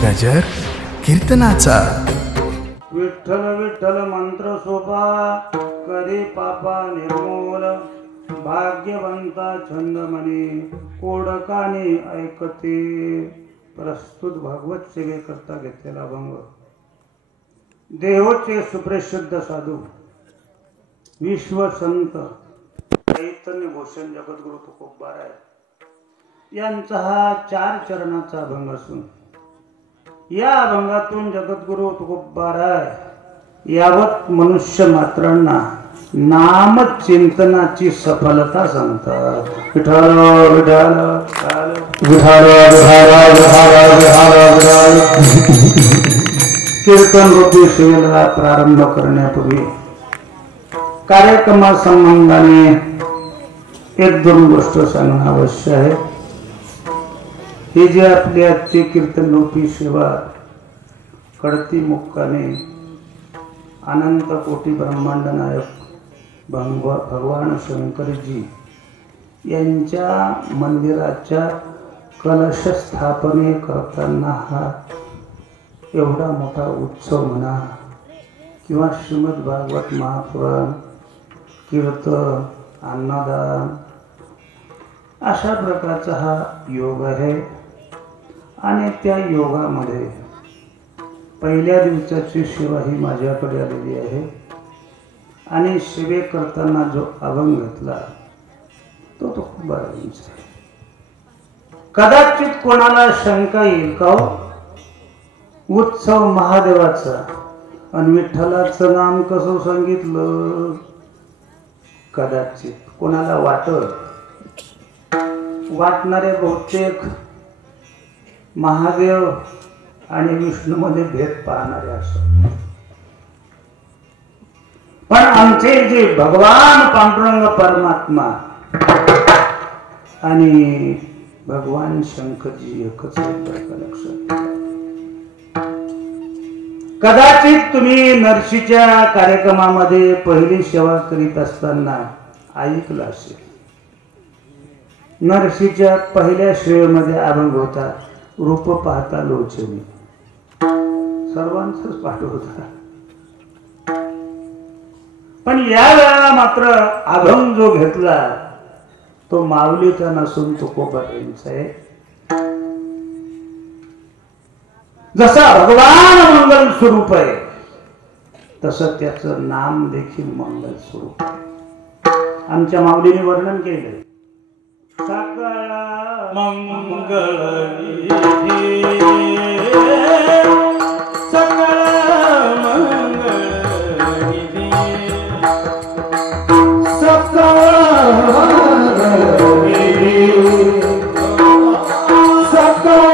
गजर कीर्तनाचा। विठ्ठल विठ्ठल मंत्र सोपा करे पापा निर्मूल, भाग्यवंता छंद मनी कोडकाने ऐकते। प्रस्तुत भागवत सेवेकरता घेतलेला अभंग। देहोचे सुप्रसिद्ध साधू विश्वसंत चैतन्य भूषण जगद्गुरु तुकोबा राय यांचा हा 4 चरणाचा अभंग असून या अभंगातून जगद्गुरु तुकोबा राय यावत मनुष्य मात्रांना नाम चिंतनाची सफलता सांगतात। विठाल विठाल विठाल विठाल विठाल विठाल। कीर्तन रूपी सेवेला प्रारंभ करण्यापूर्वी कार्यक्रमासंबंधाने 1-2 गोष्ट सांगणं आवश्यक आहे। ही जी आपली आजची कीर्तन रूपी सेवा कडती मुक्काने अनंत कोटी ब्रह्मांड नायक भगवान शंकरजी यांच्या मंदिराच्या कलश स्थापने करताना हा एवढा मोठा उत्सव म्हणा किंवा श्रीमद भागवत महापुराण कीर्तन अन्नदान अशा प्रकारचा हा योग आहे। आणि त्या योगामध्ये पहिल्या दिवसाची सेवा ही माझ्याकडे आलेली आहे आणि सेवे करताना जो अभंग घेतला तो खूप बराच आहे। कदाचित कोणाला शंका येईल का उत्सव महादेवाचा आणि विठ्ठलाचं नाम कसं सांगितलं। कदाचित कोणाला वाटणारे बहुतेक महादेव आणि विष्णूमध्ये भेद पाहणारे असतात। पण आमचे जे भगवान पांडुरंग परमात्मा आणि भगवान शंकरजी एकच लक्षात। कदाचित तुम्ही नरशीच्या कार्यक्रमामध्ये पहिली सेवा करीत असताना ऐकलं असेल। नरशीच्या पहिल्या सेवेमध्ये अभंग होता रूप पाहता लोचनी। सर्वांचाच पाठ होता, पण या वेळा मात्र अभंग जो घेतला तो माऊलीचा नसून तुकोबा यांचा आहे। जसा भगवान मंगल स्वरूप आहे तसं त्याचं नाम देखील मंगल स्वरूप आहे। आमच्या माऊलीने वर्णन केले सकळ मंगल सकळ मंगल सकळ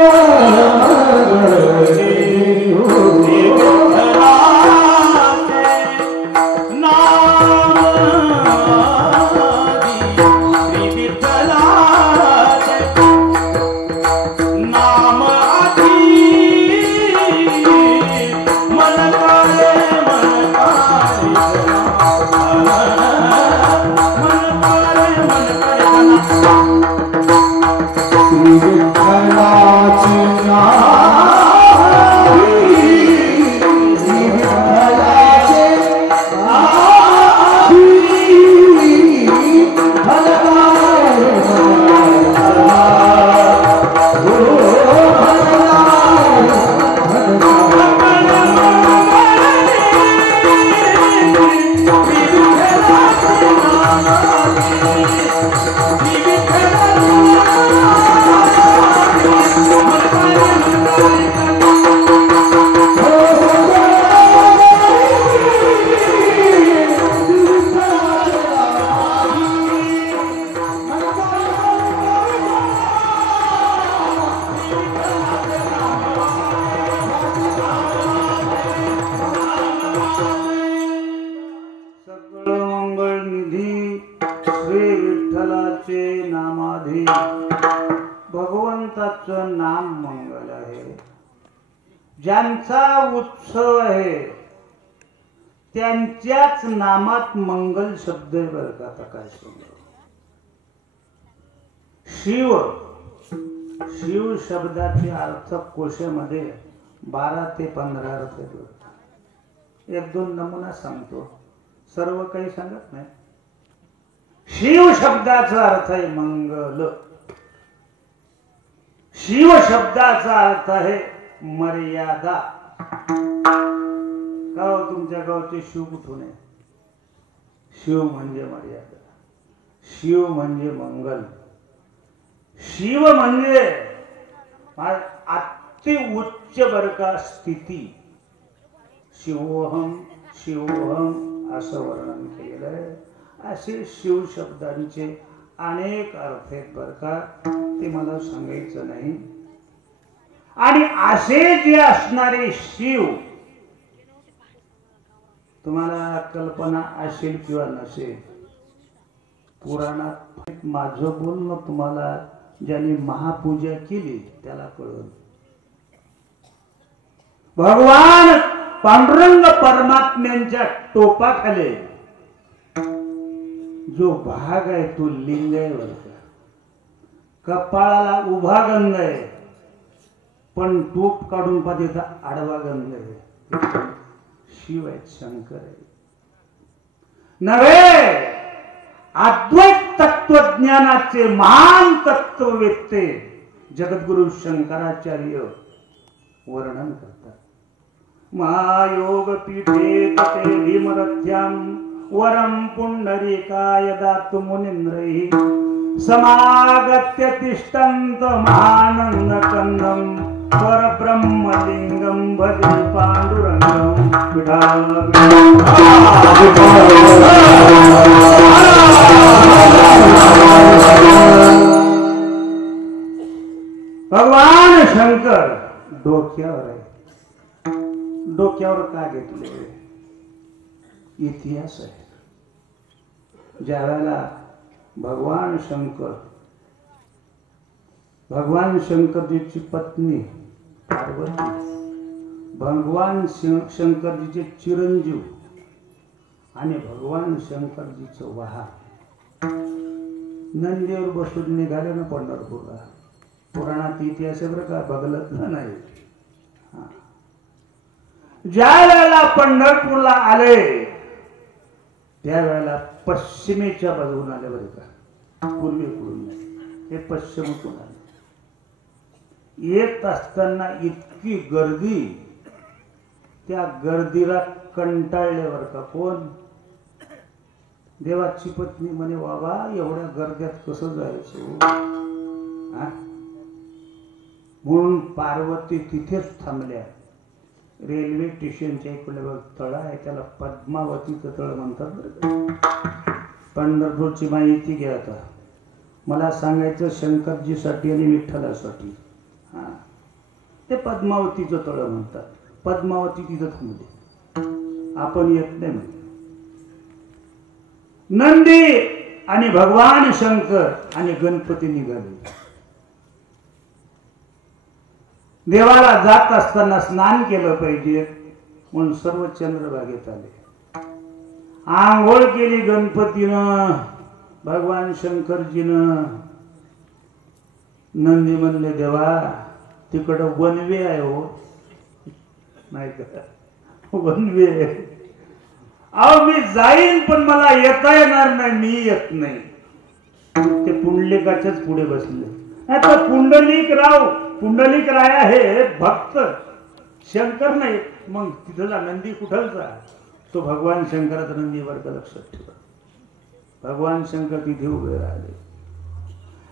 भगवंताचं नाम मंगल आहे। ज्यांचा उत्सव आहे त्यांच्याच नामात मंगल शब्द आहे बरं का। आता काय सांगू, शिव शिव शब्दाचे अर्थ कोशामध्ये 12 ते 15 अर्थ आहेत. एक दोन नमुना सांगतो, सर्व काही सांगत नाही. शिव शब्दाचा अर्थ आहे मंगल. शिव शब्दाचा अर्थ आहे मर्यादा. गाव तुमच्या गावचे शिव कुठून आहे? शिव म्हणजे मर्यादा, शिव म्हणजे मंगल, शिव म्हणजे अति उच्च बरका स्थिती. शिवोहम शिवोहम असं वर्णन केलेलं आहे. असे शिव शब्दांचे अनेक अर्थ आहेत बर का, ते मला सांगायचं नाही. आणि असे जे असणारे शिव, तुम्हाला कल्पना असेल किंवा नसेल, पुराणात माझं बोलणं तुम्हाला ज्यांनी महापूजा केली त्याला कळलं. भगवान पांडुरंग परमात्म्यांच्या टोपाखाली जो भाग आहे तो लिंग आहे बर का. कपाळाला उभा गंध आहे, पण टोप काढून पाहते आडवा गंध आहे. शिव आहेत, शंकर आहे नव्हे. अद्वैत तत्वज्ञानाचे महान तत्ववेत्ते जगद्गुरु शंकराचार्य वर्णन करतात. महायोग पीठे तते भीमरथ्याम वरम पुंडरीकाय दातु मुनींद्रैः समागत्य तिष्ठन्त महानंद कंदम परब्रह्मलिंगम भजे पांडुरंगम. भगवान शंकर डोक्यावर आहे. डोक्यावर का घेतले? इतिहास आहे. ज्यावेळेला भगवान शंकरजीची पत्नी पार्वती, भगवान शंकरजीचे चिरंजीव आणि भगवान शंकरजीचं वाहन नंदीवर बसून निघाले ना पंढरपूरला. पुराणात इतिहास आहे बरं का, बघलत नाही. ज्या वेळेला पंढरपूरला आले त्यावेळेला पश्चिमेच्या बाजून आले बरं का, पूर्वेकडून हे पश्चिमेकडून आले. येत असताना इतकी गर्दी, त्या गर्दीला कंटाळले बरं का. कोण? देवाची पत्नी म्हणे बाबा एवढ्या गर्द्यात कसं जायचं. म्हणून पार्वती तिथेच थांबल्या. रेल्वे स्टेशनच्या इकडे बघ तळ आहे, त्याला पद्मावतीचं तळ म्हणतात बरं का. पंढरपूरची माहिती घ्या आता. मला सांगायचं शंकरजीसाठी आणि विठ्ठलासाठी. ते पद्मावतीचं तळ म्हणतात. पद्मावती तिथं थांबले, आपण येत नाही म्हणजे. नंदी आणि भगवान शंकर आणि गणपती निघाले. देवाला जात असताना स्नान केलं पाहिजे म्हणून सर्व चंद्रभागेत आले. आंघोळ केली गणपतीनं, भगवान शंकरजीनं. नंदी म्हणले देवा तिकडं वनवे आहे हो. नाही का, वनवे. अहो मी जाईन पण मला येता येणार नाही, मी येत नाही. ते पुंडलिकाच्याच पुढे बसले. आता पुंडलिक राया हे भक्त, शंकर नाही. मग तिथला नंदी कुठलचा? तो भगवान शंकराचा नंदी वर का, लक्षात ठेवा. भगवान शंकर तिथे उभे राहिले.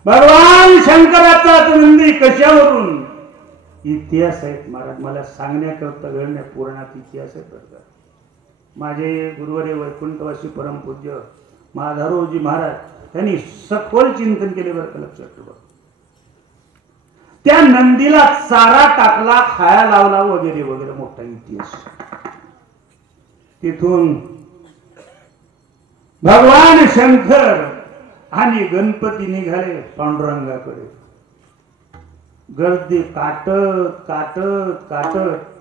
भगवान शंकराचा तो नंदी कशावरून? इतिहास आहेत महाराज, मला सांगण्याकरता वेळ नाही. पुराणात इतिहास आहे बरं का. माझे गुरुवारी वैकुंठवासी परमपूज्य माधवजी महाराज त्यांनी सखोल चिंतन केले बरं का, लक्षात ठेवा. त्या नंदीला चारा टाकला, खाया लावला वगैरे वगैरे, मोठा इतिहास. तिथून भगवान शंकर आणि गणपती निघाले पांडुरंगाकडे. गर्दी काटत काटत काटत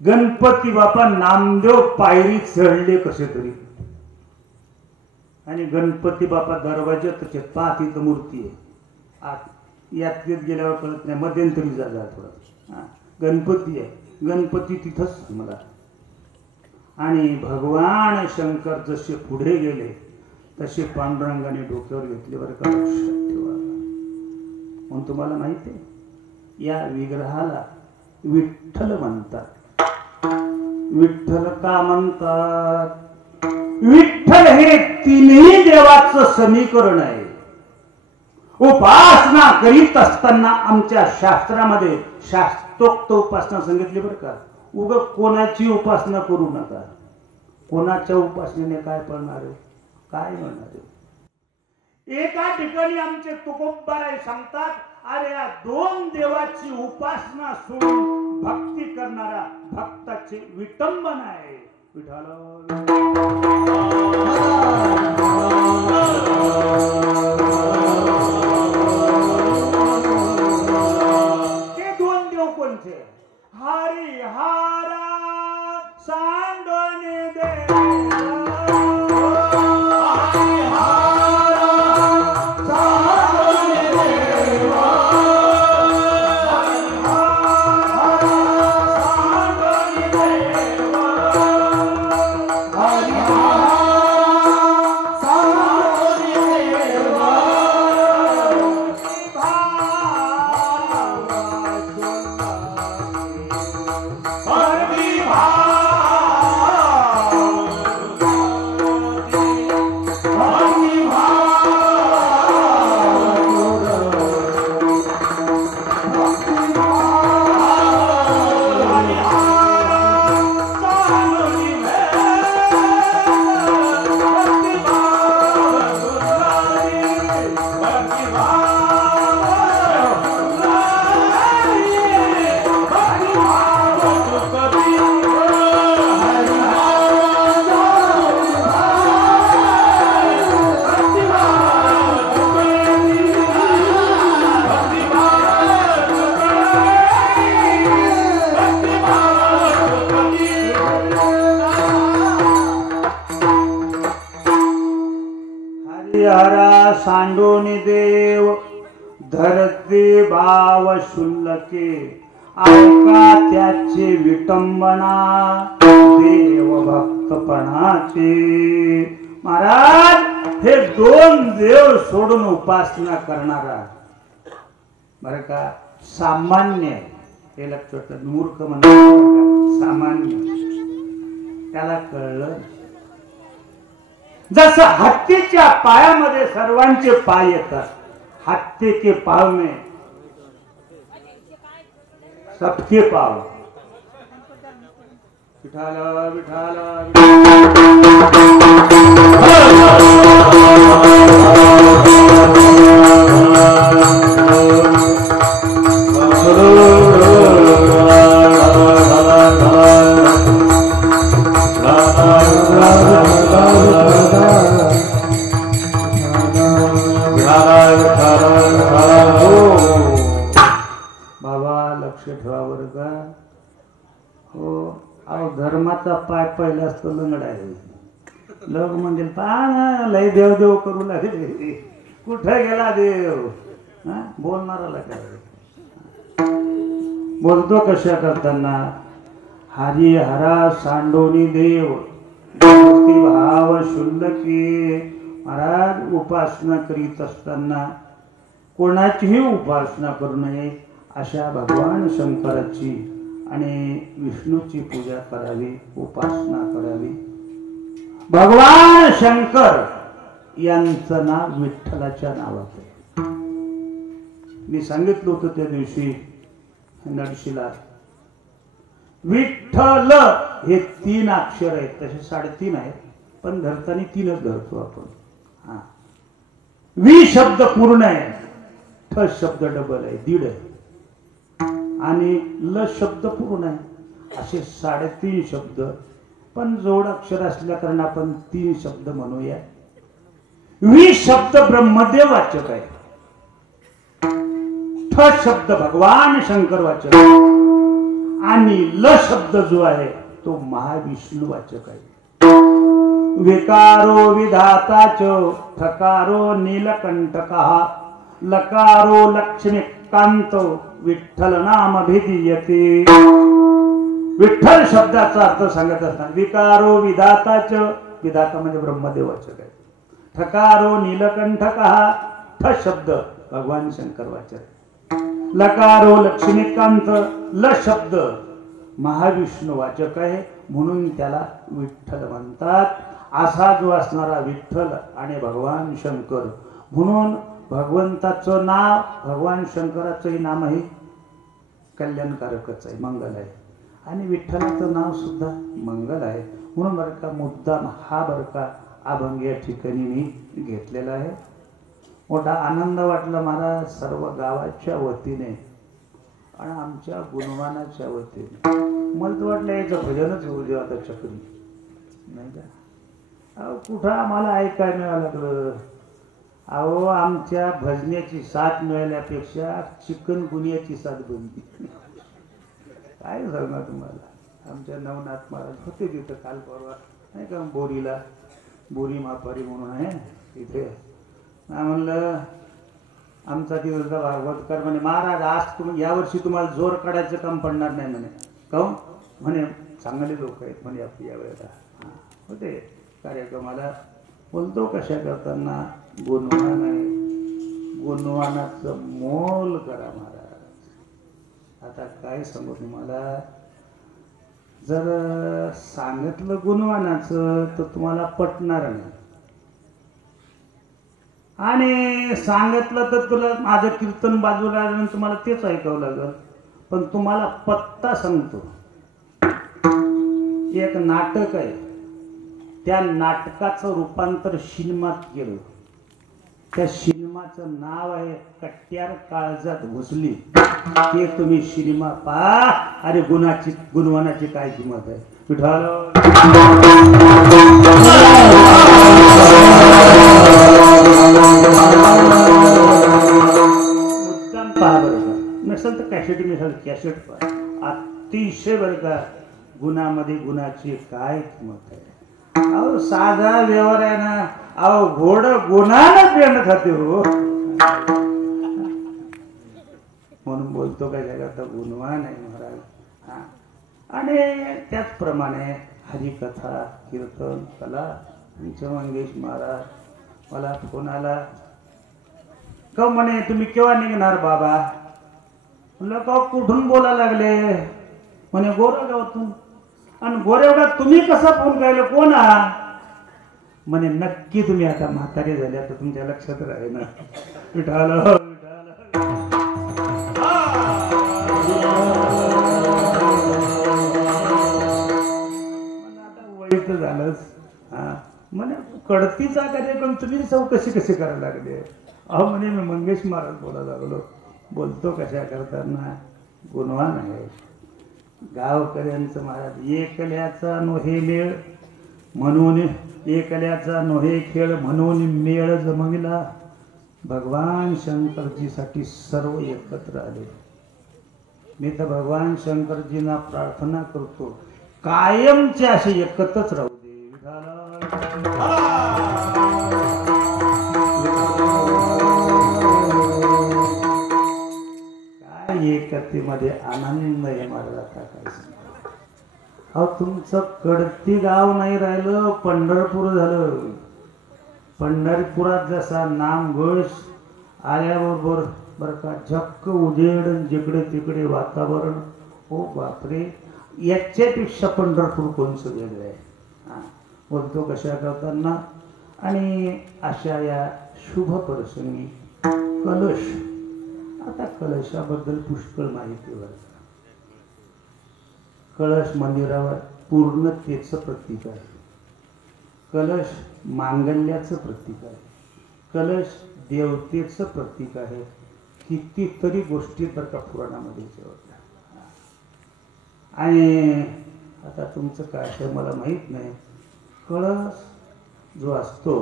गणपती बापा नामदेव पायरी चढले कसे तरी. आणि गणपती बापा दरवाज्यात पाहत, इथं मूर्ती आहे आत. यात्रेत गेल्यावर कळत नाही, मध्यंतरी जा थोडं. गणपती आहे, गणपती तिथंच मला. आणि भगवान शंकर जसे पुढे गेले तसे पांडुरंगाने डोक्यावर घेतले बरं का, लक्षात ठेवा. म्हणून तुम्हाला माहिती आहे या विग्रहाला विठ्ठल म्हणतात. विठ्ठल का म्हणतात? विठ्ठल हे तिन्ही देवाचं समीकरण आहे. उपासना करीत असताना आमच्या शास्त्रामध्ये शास्त्रोक्त उपासना सांगितली बरं का. उग कोणाची उपासना करू नका. कोणाच्या उपासनेने काय पडणार आहे, काय म्हणणार आहे? एका ठिकाणी आमचे तुकोबाराय सांगतात, अरे या दोन देवाची उपासना सोडून भक्ती करणारा भक्ताचे विटंबन आहे. ते दोन देव कोणते? हरी हारा सांडोने देवा, हरी हारा सांडोने देवा, हरी हारा सांडोने देवा, हरी हारा सांडोने देवा. हरा सांडोनी देव धरते भाव शुल्लके, ऐका त्याचे विटंबना देव भक्तपणाचे. महाराज हे दोन देव सोडून उपासना करणारा बरं का सामान्य, हे लक्षात मूर्ख म्हणतात सामान्य, त्याला कळलं. जसं हत्तीच्या पायामध्ये सर्वांचे पाय येतात, हत्ती के पाव में सबके पाव. विठाला विठाला धर्माचा पाय पहिला असतो लंगड आहे. लोक म्हणजे पहा लय देव देव करू लागले, कुठे गेला देव? बोलणाराला काय बोलतो कशा करताना? हरी हरा सांडोनी देव भाव शुल्लके. महाराज उपासना करीत असताना कोणाचीही उपासना करू नये, अशा भगवान शंकराची आणि विष्णूची पूजा करावी, उपासना करावी. भगवान शंकर यांचं नाव विठ्ठलाच्या नावात आहे. मी सांगितलं होतं त्या दिवशी नडशीला, विठ्ठल हे 3 अक्षर आहेत, तसे 3.5 आहेत, पण धरताना 3च धरतो आपण. वि शब्द पूर्ण आहे, ठ शब्द डबल आहे, दीड आहे, आणि ल शब्द पूर्ण आहे, असे 3.5 शब्द. पण जोड अक्षर असल्या कारण आपण 3 शब्द म्हणूया. वि शब्द ब्रह्मदेव वाचक आहे, ठ शब्द भगवान शंकर वाचक आहे, आणि ल शब्द जो आहे तो महाविष्णू वाचक आहे. विकारो विधाता च ठकारो नीलकंठकः लकारो लक्ष्मीकांत विठ्ठल नाम भिदीयते. विठ्ठल शब्दाचा अर्थ सांगत असताना विकारो विधाताच, विधाता म्हणजे ब्रह्मदेवाचं काय, ठकारो नीलकंठक, ठ शब्द भगवान शंकर वाचक, लकारो लक्ष्मीकांत, ल शब्द महाविष्णू वाचक आहे, म्हणून त्याला विठ्ठल म्हणतात. असा जो असणारा विठ्ठल आणि भगवान शंकर, म्हणून भगवंताचं नाव भगवान शंकराचंही नाम आहे कल्याणकारकच आहे, मंगल आहे, आणि विठ्ठलाचं नाव सुद्धा मंगल आहे. म्हणून बरं का मुद्दाम हा बरं का अभंग या ठिकाणी मी घेतलेला आहे. मोठा आनंद वाटला मला सर्व गावाच्या वतीने आणि आमच्या गुणवानाच्या वतीने. मला तर वाटलं याचं भजनच होऊ दे आता चक्री, नाही का. अहो कुठं आम्हाला ऐकायला मिळालं लागलं. अहो आमच्या भजण्याची साथ मिळाल्यापेक्षा चिकन गुन्ह्याची साथ बनली. काय सांगणार तुम्हाला. आमच्या नवनाथ महाराज होते तिथं काल परवा, नाही का, बोरीला, बोरी मापारी म्हणून आहे तिथे. म्हणलं आमचा तिथं भागवतकर म्हणे, महाराज आज तुम्ही यावर्षी तुम्हाला जोर काढायचं काम पडणार नाही म्हणे. काहून म्हणे, चांगले लोक आहेत म्हणे आपली या वेळेला. होते कार्यक्रमाला. बोलतो कशा करताना, गुणवान आहे, गुणवानाचं मोल करा महाराज. आता काय सांगू तुम्हाला, जर सांगितलं गुणवानाचं तर तुम्हाला पटणार नाही, आणि सांगितलं तर तुला माझं कीर्तन बाजूला आल्यानंतर तुम्हाला तेच ऐकावं लागेल. पण तुम्हाला पत्ता सांगतो, एक नाटक आहे, त्या नाटकाचं रूपांतर सिनेमात केलं. त्या सिनेमाचं नाव आहे कट्यार काळजात घुसली. ते तुम्ही सिनेमा पहा, अरे गुणवानाची काय किंमत आहे. विठ्ठल मुद्दाम पहा बरं का, नसेल तर कॅसेट मिळाल कॅसेट पहा. अतिशय बरं का गुणामध्ये गुणाची काय किंमत आहे. अहो साधा व्यवहार आहे ना. अहो घोड गुणानं पेंड खाते हो. म्हणून बोलतो काय जगात गुणवान आहे महाराज. आणि त्याचप्रमाणे हरिकथा कीर्तन कला. आमचे मंगेश महाराज मला फोन आला, का म्हणे तुम्ही केव्हा निघणार बाबा. म्हणलं का कुठून बोलायला लागले. म्हणे गोरेगावातून. आणि गोरेगावात तुम्ही कसा फोन करायला, कोण आहात. म्हणे नक्की तुम्ही आता म्हातारे झाले, आता तुमच्या लक्षात राहील ना. विठाल आता वैत झालंच. म्हणे कडतीचा कार्यक्रम तुम्ही चौकशी कशी करायला लागले. अहो म्हणे मी मंगेश महाराज बोलायला लागलो. बोलतो कशा करताना, गुणवान आहे. गावकऱ्यांचं महाराज, एकल्याचा नोहे मेळ म्हणून, एकल्याचा नोहे खेळ म्हणून मेळ जमविला. भगवान शंकरजीसाठी सर्व एकत्र आले. मी तर भगवान शंकरजींना प्रार्थना करतो, कायमचे असे एकत्रच राहू दे. काय एकतेमध्ये आनंद आहे माझा. काय अहो तुमचं कडती गाव नाही राहिलं, पंढरपूर झालं. पंढरपुरात जसा नामघोष आल्याबरोबर बरं का झक्क उजेड, जिकडे तिकडे वातावरण. हो बापरे, याच्यापेक्षा पंढरपूर कोणचं वेगळं आहे. बोलतो कशा करताना. आणि अशा या शुभ प्रसंगी कलश. आता कलशाबद्दल पुष्कळ माहिती वर. कलश मंदिरावर पूर्णतेचं प्रतीक आहे. कलश मांगल्याचं प्रतीक आहे. कलश देवतेचं प्रतीक आहे. कितीतरी गोष्टी बरं का पुराणामध्ये होत्या. आणि आता तुमचं काय आहे मला माहीत नाही. कळस जो असतो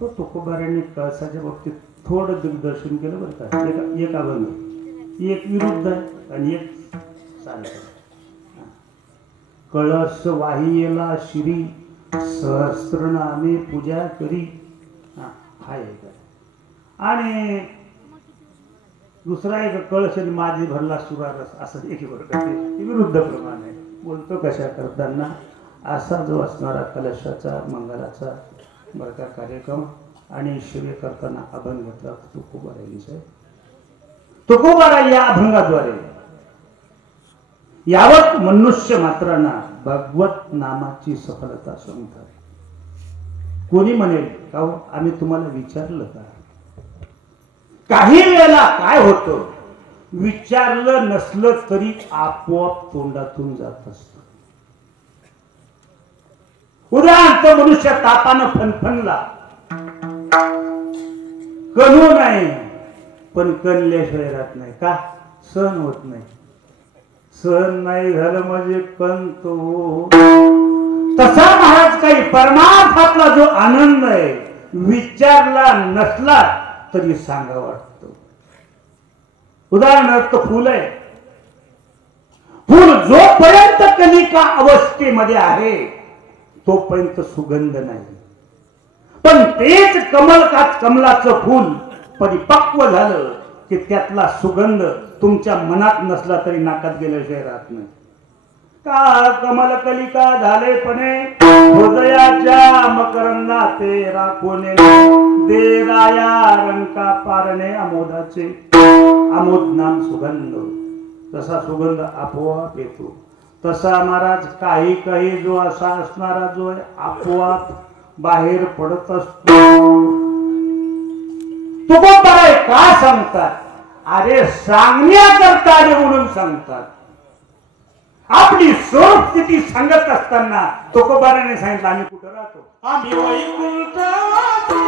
तो तुकोबारांनी कळसाच्या बाबतीत थोडं दिग्दर्शन केलं बरं का. एक अभंग, एक विरुद्ध आहे आणि एक सारखं. कळस वाहियेला श्री सहस्रनामे पूजा करी. हा एक आहे. आणि दुसरा एक कळश माझी भरला सुरारस असं एक विरुद्ध प्रमाणे बोलतो कशा करताना असा जो असणारा कलशाचा मंगलाचा बरका कार्यक्रम आणि शिवे करताना अभंग घेतला तुकोबारायली साहेब. तुकोबाराय या अभंगाद्वारे यावत मनुष्य मात्रांना भगवत नामाची सफलता सांगतात. कोणी म्हणेल का हो आम्ही तुम्हाला विचारलं का? काही वेळेला काय होतं विचारलं नसलं तरी आपोआप तोंडातून जात असत. उदाहरणार्थ मनुष्य तापानं फणफणला कणू नाही पण कणल्याशिवाय राहत नाही का? सहन होत नाही. सहन नाही झालं म्हणजे कणतो. तसा महाराज काही परमार्थातला जो आनंद आहे विचारला नसला तरी सांगा वाटतो. उदाहरणार्थ फुल आहे. फुल जोपर्यंत कलिका अवस्थेमध्ये आहे तोपर्यंत सुगंध नाही. पण तेच कमलाचं फुल परिपक्व झालं की त्यातला सुगंध तुमच्या मनात नसला तरी नाकात गेल्याशिवाय राहत नाही. का कमल कलिका झालेपणे हृदयाच्या मकरंदा ते राखोने दे राया रंका पारणे अमोदाचे अमोद नाम सुगंध. तसा सुगंध आपोआप येतो. तसा महाराज काही काही जो असा असणारा जो आपोआप बाहेर पडत असतो. तुकोबाराय का सांगतात? अरे सांगण्याकरता आले म्हणून सांगतात. आपली स्थिती सांगत असताना तुकोबाराने सांगितलं आम्ही कुठं राहतो? आम्ही वैकुंठवासी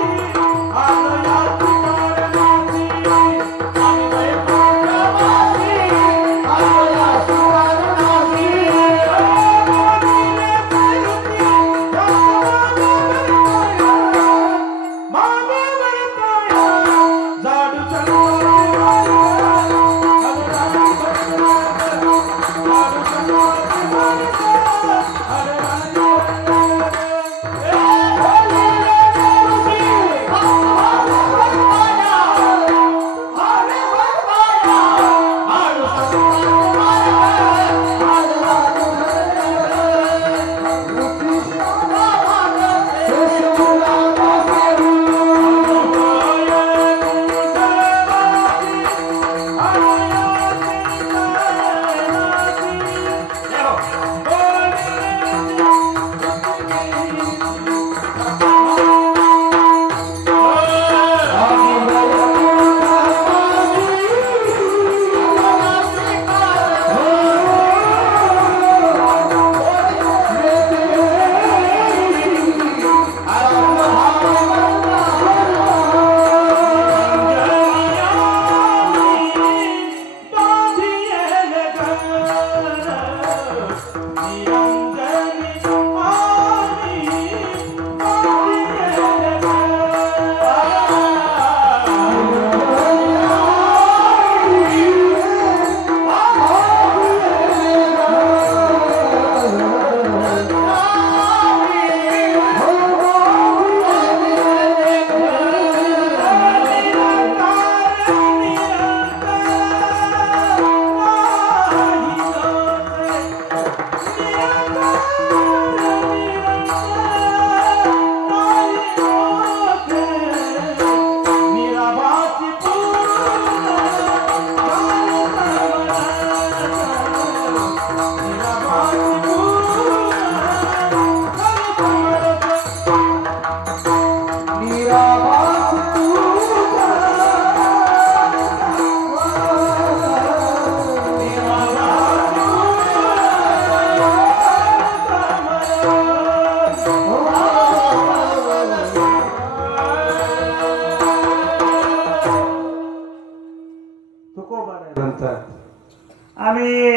आम्ही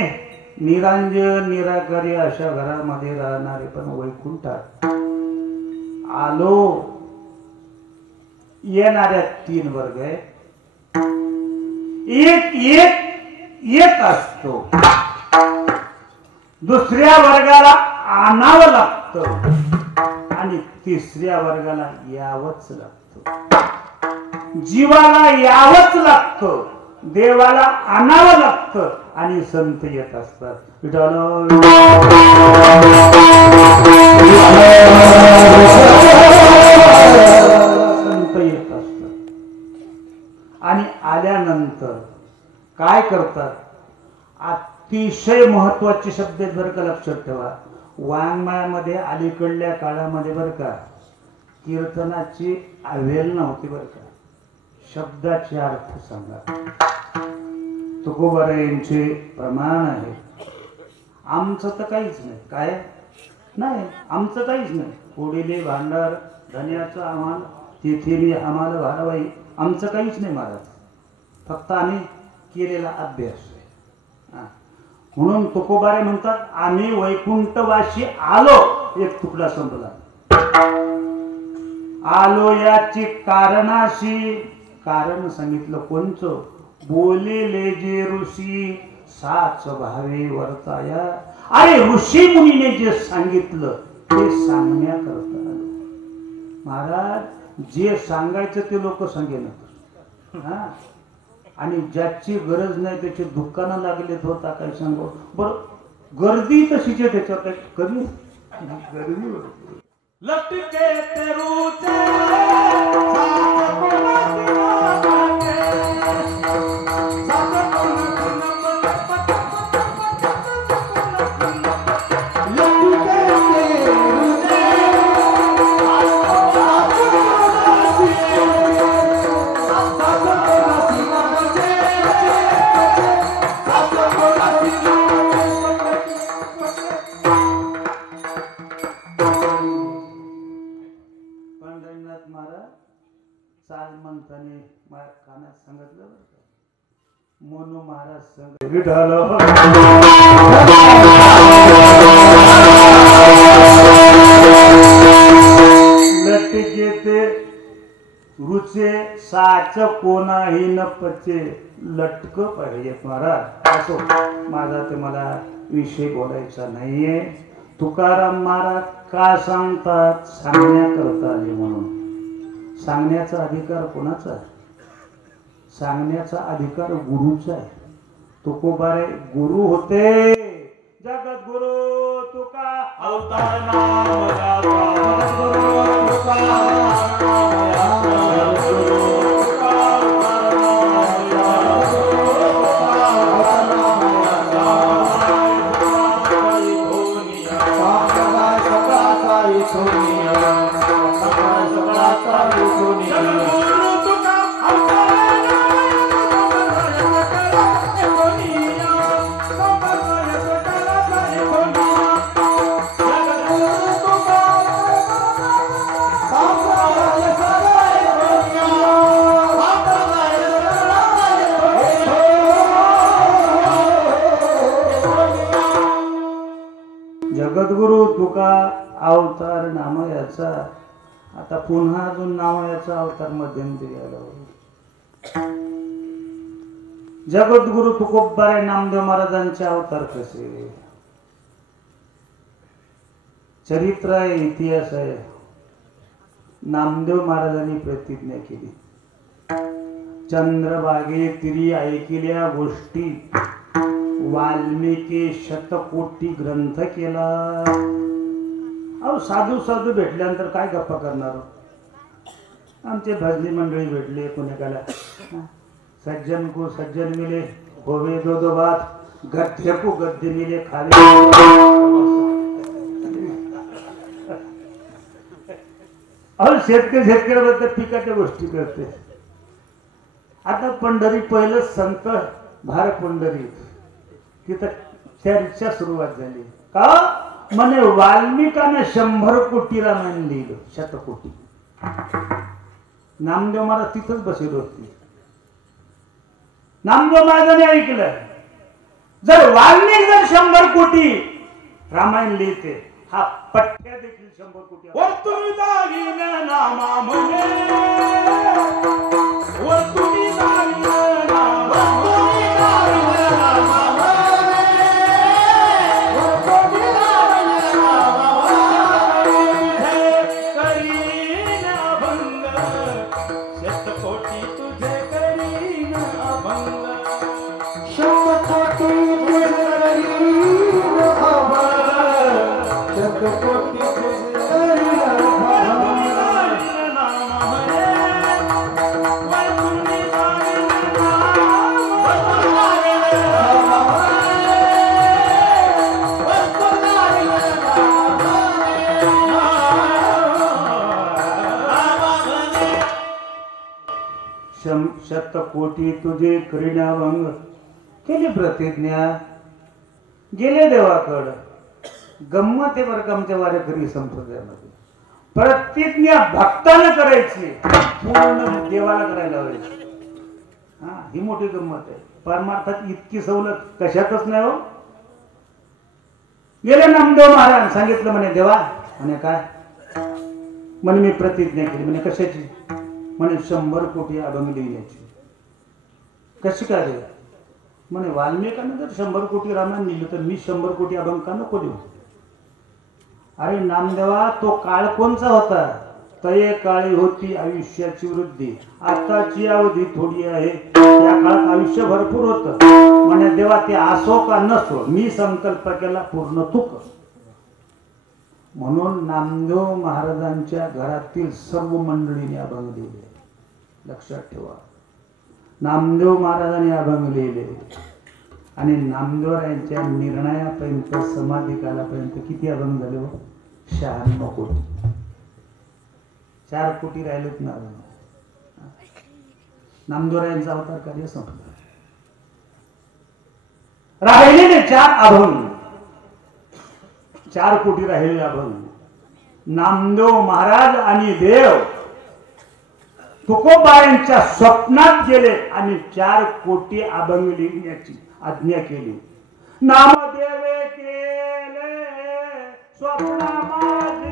निरांजन निराकारी अशा घरामध्ये राहणारे पण वैकुंठात आलो. येणाऱ्या 3 वर्ग आहे. एक असतो. दुसऱ्या वर्गाला आणावं लागतं आणि तिसऱ्या वर्गाला यावंच लागतं. जीवाला यावंच लागतं, देवाला आणावं लागतं आणि संत येत असतात. संत येत असतात आणि आल्यानंतर काय करतात? अतिशय महत्वाचे शब्द आहेत बरं का, लक्षात ठेवा. वाङ्मयामध्ये अलीकडल्या काळामध्ये बरं का कीर्तनाची अवेल नव्हती बरं का. शब्दाचे अर्थ सांगा. तुकोबारायांचे प्रमाण आहे. आमचं तर काहीच नाही. काय नाही, आमचं काहीच नाही. पुढीले भांडार धन्याचं आम्हाला तिथे आम्हाला भाराबाई आमचं काहीच नाही महाराज. फक्त आम्ही केलेला अभ्यास. म्हणून तुकोबारे म्हणतात आम्ही वैकुंठवाशी आलो. एक तुकडा संपला. आलो याची कारणाशी, कारण सांगितलं कोणचं? बोलेले जे ऋषी साच भावे वर्ताया. अरे ऋषी मुनीने जे सांगितलं ते सांगण्याकरता आलो महाराज. जे सांगायचं ते लोक सांगेनच. आणि ज्याची गरज नाही त्याचे दुकानं लागलेत होता काय सांगू बर. गर्दी तशीच आहे त्याच्यात. कमी गर्दी लटके तेरूचे कानात सांगितलं मोनू महाराज संग विठ्ठल लटके ते रुचे साच कोणाही न पचे. लटक पाहिजे महाराज. असो माझा ते मला विषय बोलायचा नाहीये. तुकाराम महाराज का सांगतात? सांगण्याकरता आले म्हणून. सांगण्याचा अधिकार कोणाचा आहे? सांगण्याचा अधिकार गुरुचा आहे. तुकोबारे गुरु होते. जगत गुरु तुका अवतार नाम जगद्गुरु तुका अवतार नामयाचा. आता पुन्हा अजून नामयाचा अवतार मध्यंतरी आला. जगद्गुरु तुकोबाराय नामदेव महाराजांचे अवतार कसे? चरित्र आहे, इतिहास आहे. नामदेव महाराजांनी प्रतिज्ञा केली. चंद्रभागे तिरी ऐकल्या गोष्टी वाल्मिकी शतकोटी ग्रंथ केला. अहो साधू साधू भेटल्यानंतर काय गप्पा करणार? आमचे भजनी मंडळी भेटले पुण्याला. सज्जन को सज्जन मिले होवे दो दो बात, गद्य को गद्य मिले खाली. अहो शेतकऱ्याबद्दल पिकाच्या गोष्टी करते. आता पंढरी पहिलं संत भार पंढरी तिथं चर्चा सुरुवात झाली. का म्हणे वाल्मिकाने 100 कोटी रामायण लिहिलं. शतकोटी. नामदेव महाराज तिथंच बसले होते. नामदेव महाराजांनी ऐकलं जर वाल्मिक जर 100 कोटी रामायण लिहिते, हा पठ्या देखील 100 कोटी. तुम्ही दागिन नामा म्हणे, तुम्ही दागिन नामा कोटी दत्त कोटी तुझे करीना भंग केली प्रतिज्ञा गेले देवाकड गंमत आहे बरं का आमच्या वारेकरी संप्रदायामध्ये प्रतिज्ञा भक्तानं करायची पूर्ण देवाला करायला लावायची हा ही मोठी गंमत आहे परमार्थात इतकी सवलत कशातच नाही हो गेले नामदेव महाराज सांगितलं म्हणे देवा म्हणे काय म्हणे मी प्रतिज्ञा केली म्हणे कशाची म्हणे 100 कोटी अभंग लिहिण्याची कशी काय रे म्हणे वाल्मिकांना जर 100 कोटी रामायण लिहिलं तर मी 100 कोटी अभंग का नको लिहू अरे नामदेवा तो काळ कोणचा होता तये काळी होती आयुष्याची वृद्धी आताची अवधी थोडी आहे या काळात आयुष्य भरपूर होतं म्हणे देवा ते असो का नसो मी संकल्प केला पूर्ण तू कर म्हणून नामदेव महाराजांच्या घरातील सर्व मंडळीने अभंग लिहिले लक्षात ठेवा नामदेव महाराजांनी अभंग लिहिले आणि नामदेवरायांच्या निर्णयापर्यंत समाधी कालापर्यंत किती अभंग झाले 96 कोटी 4 कोटी राहिलेत ना नामदेवरायांचा अवतार कार्य संपलं राहिलेले 4 अभंग 4 कोटी राहिलेले अभंग नामदेव महाराज आणि देव तुकोबारायांच्या स्वप्नात गेले आणि 4 कोटी अभंग लिहिण्याची आज्ञा केली नामदेवे केले स्वप्नामध्ये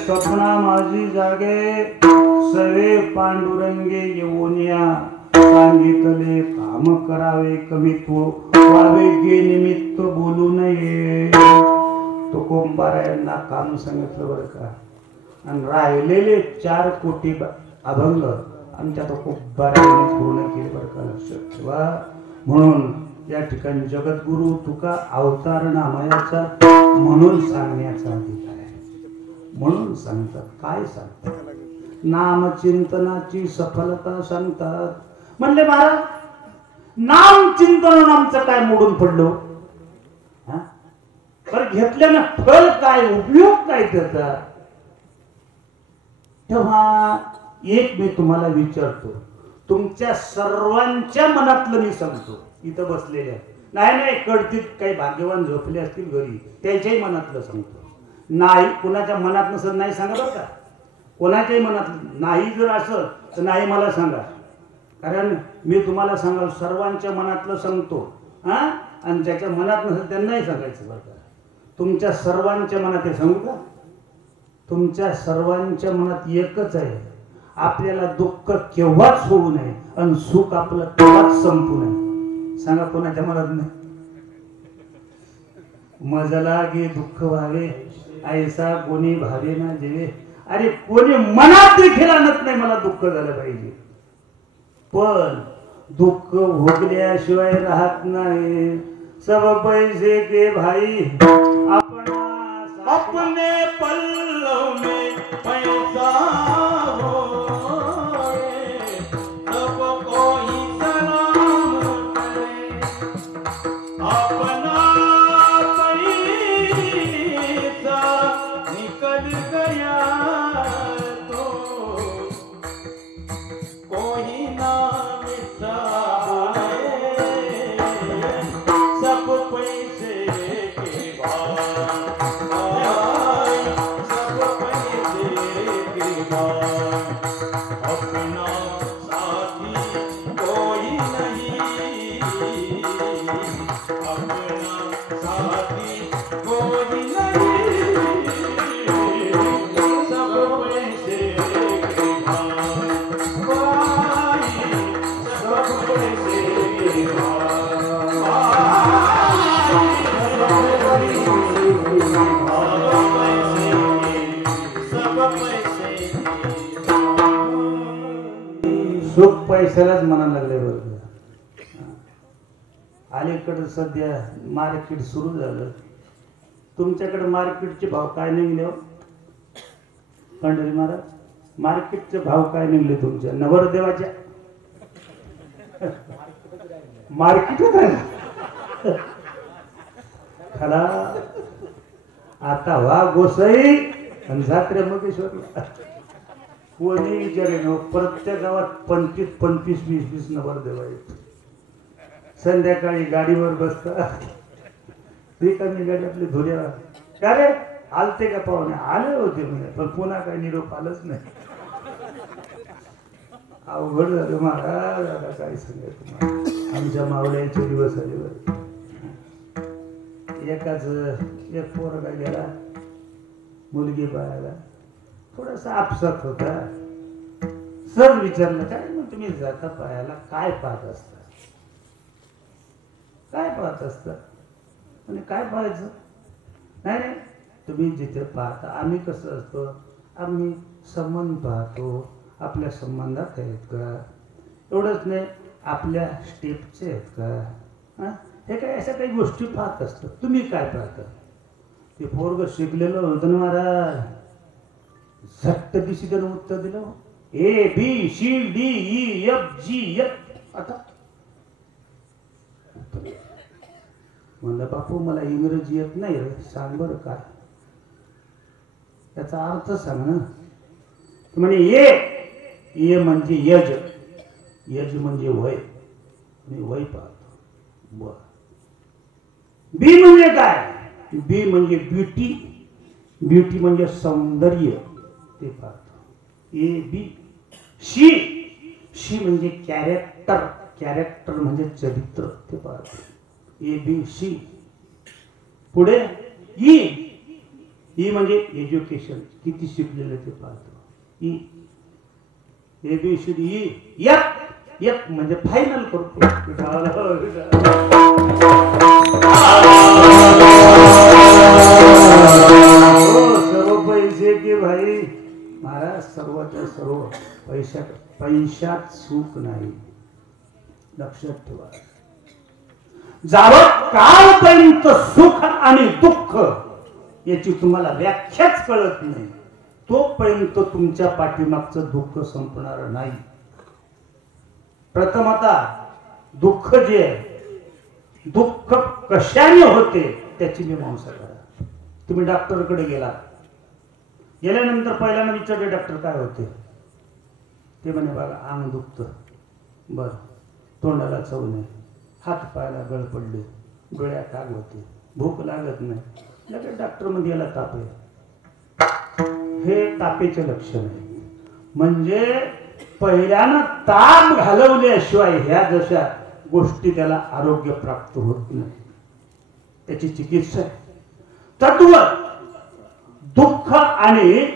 स्वप्ना माझी जागे सवे पांडुरंगे येऊनिया सांगितले काम करावे कमीत्व व्हावे गे निमित्त बोलू नये तुकोबारायांना काम सांगितलं बरं का आणि राहिलेले 4 कोटी अभंग आमच्या तुकोबारायांनी पूर्ण केले बरं का लक्षात ठेवा म्हणून या ठिकाणी जगद्गुरु तुका अवतार नामयाचा म्हणून सांगण्याचा अधिकार म्हणून सांगतात काय सांगतात नामचिंतनाची सफलता सांगतात म्हणले महाराज नाम चिंतन आमचं काय मोडून पडलो बरं घेतल्यानं फळ काय उपयोग काय त्याचा तेव्हा एक मी तुम्हाला विचारतो तुमच्या सर्वांच्या मनातलं मी सांगतो इथं बसलेल्या नाही कडतीत काही भाग्यवान झोपले असतील घरी त्याच्याही मनातलं सांगतो नाही कोणाच्या मनात नसत नाही सांगा बरं का कोणाच्याही मनात नाही जर असं तर नाही मला सांगा कारण मी तुम्हाला सांगाल सर्वांच्या मनातलं सांगतो हा आणि ज्याच्या मनात नसेल त्यांनाही सांगायचं बरं का तुमच्या सर्वांच्या मनात हे सांगू का तुमच्या सर्वांच्या मनात एकच आहे आपल्याला दुःख केव्हाच होऊ नये आणि सुख आपलं केव्हाच संपू नये सांगा कोणाच्या मनात नाही मजला गे दुःख व्हावे ऐसा कोणी भावे ना जेवे अरे कोणी मनात देखील आणत नाही मला दुःख झालं पाहिजे पण दुःख भोगल्याशिवाय राहत नाही सब पैसे के भाई अपने पल्लव में पैसा कोई ना मिटा सुख पैशालाच म्हणायला लागले बरोबर. अलीकडे सध्या मार्केट सुरू झालं. तुमच्याकडे मार्केटचे भाव काय निघले हो पंढरी महाराज? मार्केटचे भाव काय निघले तुमच्या नवरदेवाच्या? मार्केटच आहे खरा. आता वा गोसाई आणि जात्रे मगेश्वरला कोणी विचारेन. प्रत्येक गावात 25, 20 नवरदेव आहेत. संध्याकाळी गाडीवर बसतात. रिकामी गाडी आपली धुऱ्या. का रे आलते का पाहुणे? आले होते म्हणे, पण पुन्हा काही निरोप आलंच नाही. अवघड झालं महाराज. आता काय सांगाय तुम्हाला. आमच्या मावळ्याचे दिवस आले. एक पोरगा गेला मुलगी पाहायला. थोडासा आपसात होता. सहज विचारलं, काय मग तुम्ही जाता पाहायला काय पाहत असता? काय पाहत असता? आणि काय पाहायचं? नाही नाही, तुम्ही जिथे पाहता आम्ही कसं असतो, आम्ही संबंध पाहतो. आपल्या संबंधात आहेत का? एवढंच नाही, आपल्या स्टेपचे आहेत का? हे काय अशा काही गोष्टी पाहत असतात. तुम्ही काय पाहता? ते पोरग शिकलेलं होतं ना महाराज. झट्ट दिशी त्यानं उत्तर दिलं. ABCDEFG. आता म्हणलं बापू मला इंग्रजी येत नाही रे, सांग बरं काय याचा अर्थ सांग ना. म्हणे ए म्हणजे यज. यज म्हणजे वय. मी वय पाहतो. बर. बी म्हणजे काय? बी म्हणजे ब्युटी. ब्युटी म्हणजे सौंदर्य, ते पाहतो. AB. शी म्हणजे कॅरेक्टर. कॅरेक्टर म्हणजे चरित्र, ते पाहतो. ABC. पुढे ई म्हणजे एज्युकेशन, किती शिकलेलं ते पाहतो. E ABCDE. एक म्हणजे फायनल करतो. सर्व पैसे की भाई महाराज, सर्वच्या सर्व पैशात सुख नाही. लक्षात ठेवा. जावं कालपर्यंत सुख आणि दुःख याची तुम्हाला व्याख्याच कळत नाही, तोपर्यंत तुमच्या पाठीमागचं दुःख संपणार नाही. प्रथमतः दुःख जे आहे, दुःख कशाने होते त्याची मीमांसा करा. तुम्ही डॉक्टरकडे गेल्यानंतर पहिल्यांदा विचारले, डॉक्टर काय होते? ते म्हणे बघा अंग दुखतं. बरं. तोंडाला चव नाही, हात पायाला गळ पडले, डोळ्यात काग होते, भूक लागत नाही. लगेच डॉक्टर मध्ये याला ताप आहे. हे तापेचे लक्षण आहे. म्हणजे पहिल्यानं ताप घालवल्याशिवाय ह्या जशा गोष्टी त्याला आरोग्य प्राप्त होत नाही. त्याची चिकित्सा आहे. तद्वत दुःख आणि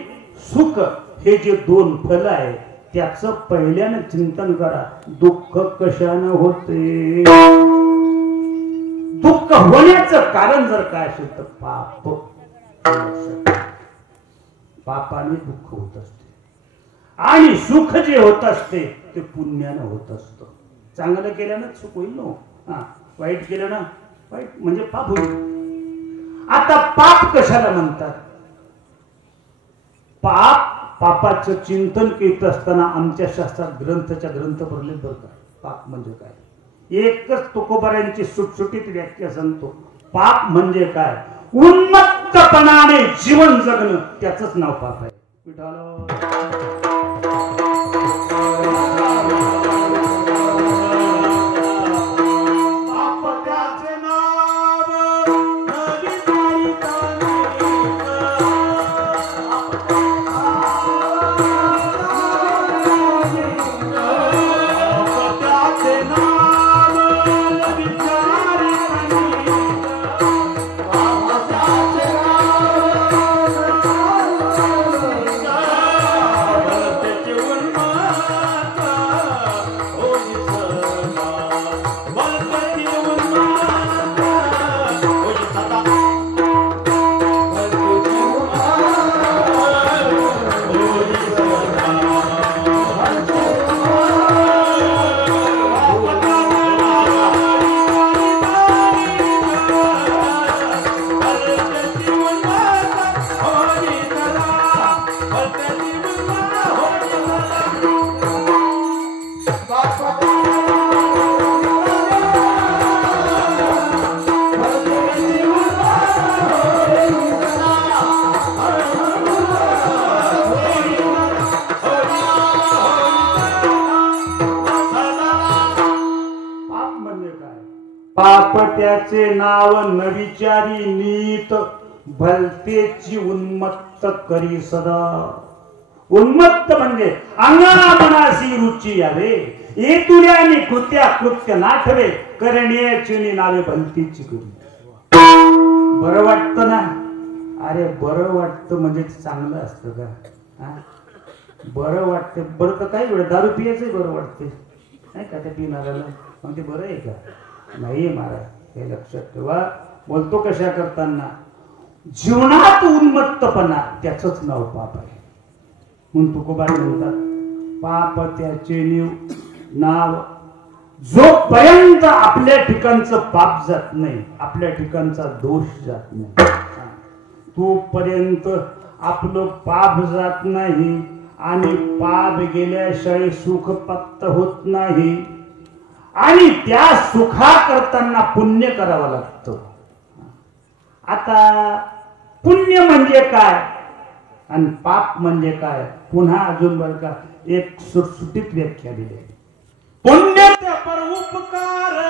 सुख हे जे दोन फल आहे त्याचं पहिल्यानं चिंतन करा. दुःख कशानं होते? दुःख होण्याचं कारण जर काय असेल तर पाप. पापाने दुःख होत असते. आणि सुख जे होत असते ते पुण्यानं होत असतं. चांगलं केल्यानं सुख होईल ना. वाईट केलं ना, वाईट म्हणजे पाप होईल. आता पाप कशाला म्हणतात? पापाचं चिंतन करीत असताना आमच्या शास्त्रात ग्रंथ भरले बरं का. पाप म्हणजे काय? एकच तुकोबारांची सुटसुटीत व्याख्या सांगतो. पाप म्हणजे काय? उन्मत्तपणाने जीवन जगणं, त्याचंच नाव पाप आहे. त्याचे नाव नविचारी नीत भलतेची उन्मत्त करी सदा. उन्मत्त म्हणजे अंगामनासी रुची यावे येतुल्यानी कृत्या कृत्य नाठवे करण्याची नावे भलतीची करी. बरं वाटतं ना? अरे बरं वाटतं म्हणजे चांगलं असतं का? बरं वाटतं बरं तर काही वेळ दारू पियाचं बरं वाटते नाही का त्या पिणाऱ्याला, मग ते बरं आहे का? नाही महाराज, हे लक्षात ठेवा. बोलतो कशा करताना जीवनात उन्मत्तपणा त्याचंच नाव पाप आहे. म्हणून तुकोबाई म्हणतात पाप त्याचे नाव. जोपर्यंत आपल्या ठिकाणचं पाप जात नाही, आपल्या ठिकाणचा दोष जात नाही, तोपर्यंत आपलं पाप जात नाही. आणि पाप गेल्याशिवाय सुख प्राप्त होत नाही. आणि त्या सुखा करताना पुण्य करावं लागतं. आता पुण्य म्हणजे काय आणि पाप म्हणजे काय, पुन्हा अजून बरं का एक सुटसुटीत व्याख्या दिली. पुण्य ते परोपकार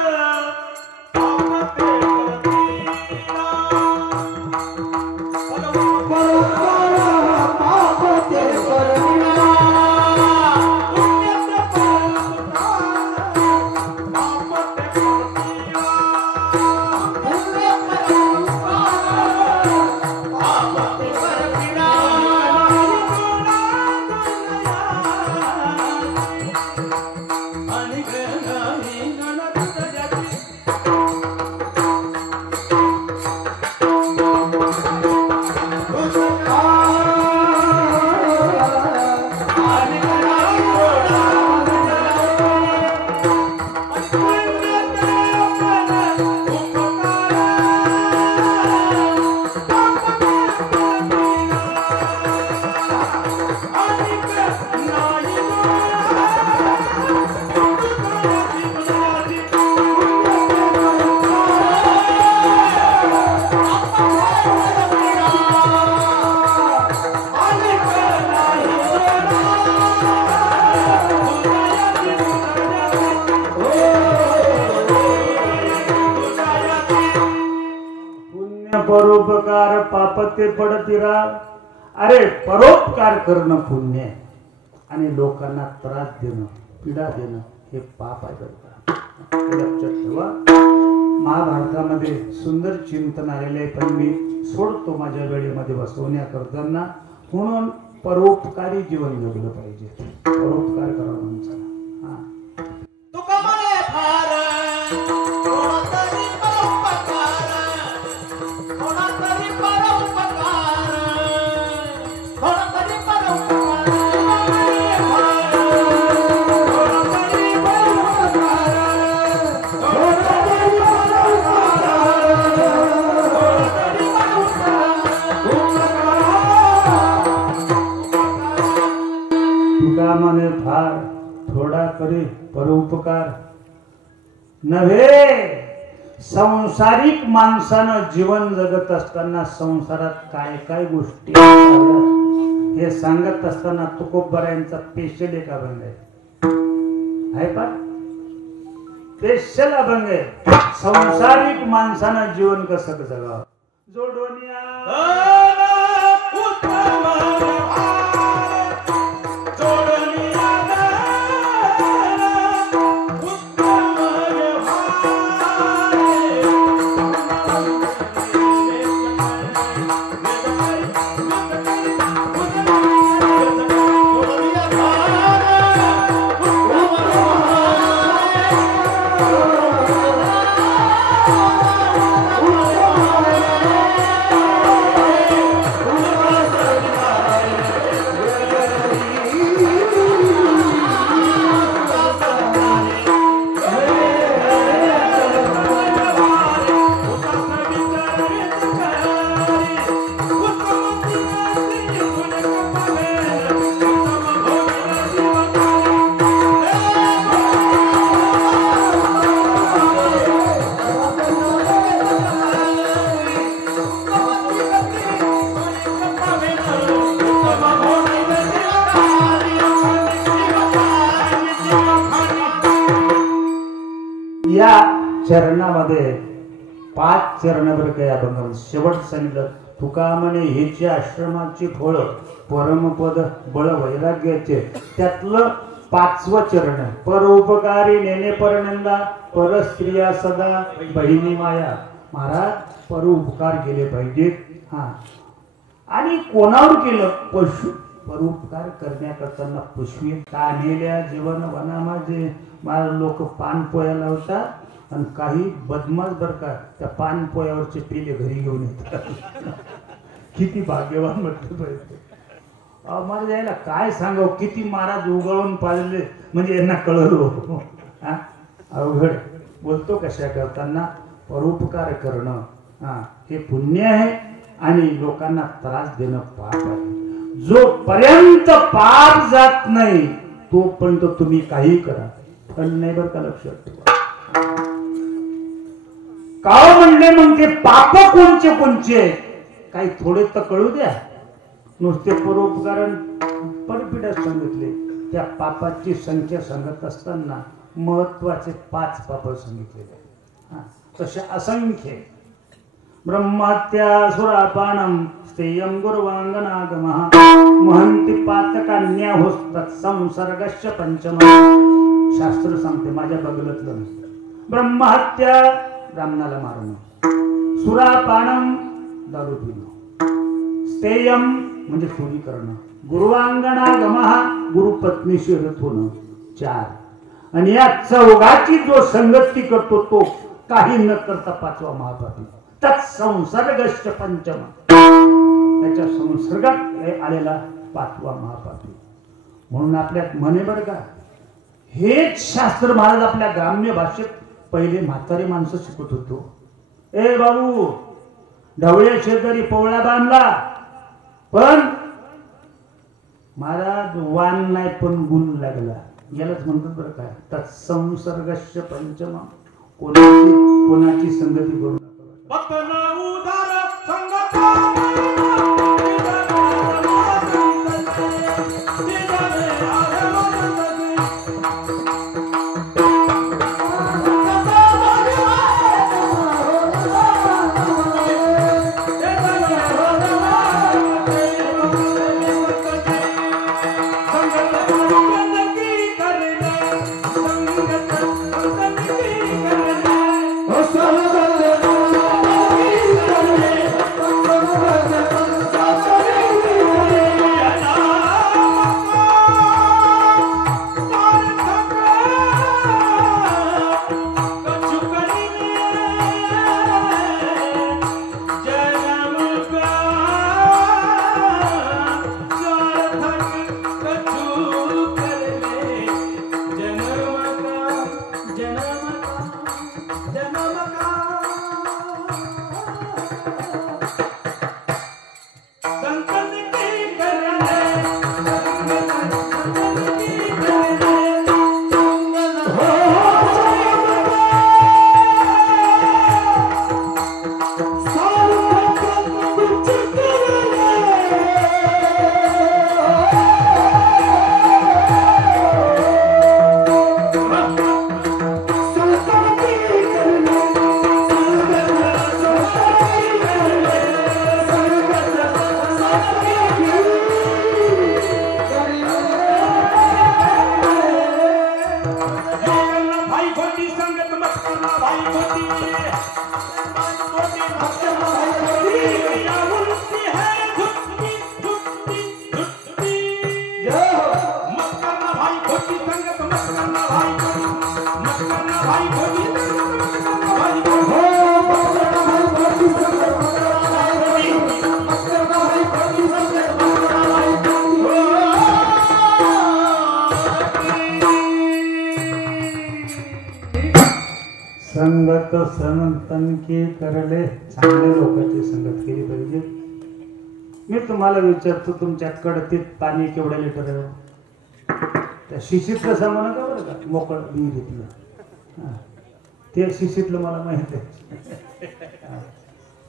परोपकार पापते पडतिरा. अरे परोपकार करणं पुण्य आहे आणि लोकांना त्रास देणं पीडा देणं हे पाप आहे. लक्षात ठेवा. महाभारतामध्ये सुंदर चिंतन आलेले आहे, पण मी सोडतो माझ्या वेळेमध्ये बसवण्या करताना. म्हणून परोपकारी जीवन जगलं पाहिजे. परोपकार करावा माणसाला. तुकामाने फार थोडा करी परोपकार नव्हे. संसारिक माणसानं जीवन जगत असताना संसारात काय काय गोष्टी हे सांगत असताना तुकोबारायांचा स्पेशल एक अभंग आहे पा स्पेशल अभंग आहे. संसारिक माणसानं जीवन कसं जगावं. जोडोनिया 5 चरणभर काय अभंग शेवट सांगितलं. तुका म्हणे हेचे आश्रमाची फळ परमपद बळ वैराग्याचे. त्यातलं 5वं चरण आहे. परोपकारी नेने परनिंदा परस्त्रिया सदा बहिणी माया. महाराज परोपकार केले पाहिजेत. हा आणि कोणावर केलं? पशु परोपकार करण्याकरता पशु कान्हेल्या जीवन वना माझे मला लोक पान पोयाला होतात आणि काही बदमाश बर का त्या पान पोयावरचे पेले घरी घेऊन येतात. किती भाग्यवान म्हटलं पाहिजे. मला यायला काय सांगाव किती महाराज उगाळून पाळले म्हणजे यांना कळलो. अवघड बोलतो कशा करताना परोपकार करणं हे पुण्य आहे आणि लोकांना त्रास देणं पाप आहे. जोपर्यंत पाप जात नाही तोपर्यंत तुम्ही काही करा फल नाही बरं का लक्षात ठेवा. का म्हणले मग ते पाप कोणचे कोणचे काही थोडे तर कळू द्या. नुसते परोपकारण परपिटात सांगितले. त्या पापाची संख्या सांगत असताना महत्वाचे 5 पाप सांगितलेले तसे असंख्य. ब्रह्महत्या सुरापानम स्थेयं गुरुवांगनागमः महंती पातकान्या होस्तात संसर्गश्च पंचम. शास्त्र सांगते माझ्या बगलतलं ब्रह्महत्या ब्राह्मणाला मारणं, सुरापानम दारू पिणं, स्थेयं म्हणजे चोरी करणं, गुरुवांगनागमः गुरुपत्नीशी रथ होणं 4 आणि या 4घाची जो संगती करतो तो काही न करता 5वा महापापी. तत्संसर्गश्च पंचम त्याच्या संसर्गात आलेला 5वा महापापी. म्हणून आपल्यात म्हणे बरं का हेच शास्त्र महाराज आपल्या ग्राम्य भाषेत पहिले म्हातारे माणसं शिकत होतो. ए बाबू ढवळ्या शेजारी पोवळा बांधला पण महाराज वान नाही पण गुण लागला. यालाच म्हणतात बरं काय तत्संसर्गश्च पंचम. कोणाची संगती करू नका. संगत संतन की करले चांगल्या लोकांची संगत केली पाहिजे. मी तुम्हाला विचारतो तुमच्या कडतीत पाणी केवढ्या लिटर आहे? त्या शिशीतलं सांगू नका बरं का मोकळ विहिरीतलं. ते शिशीतलं मला माहित आहे.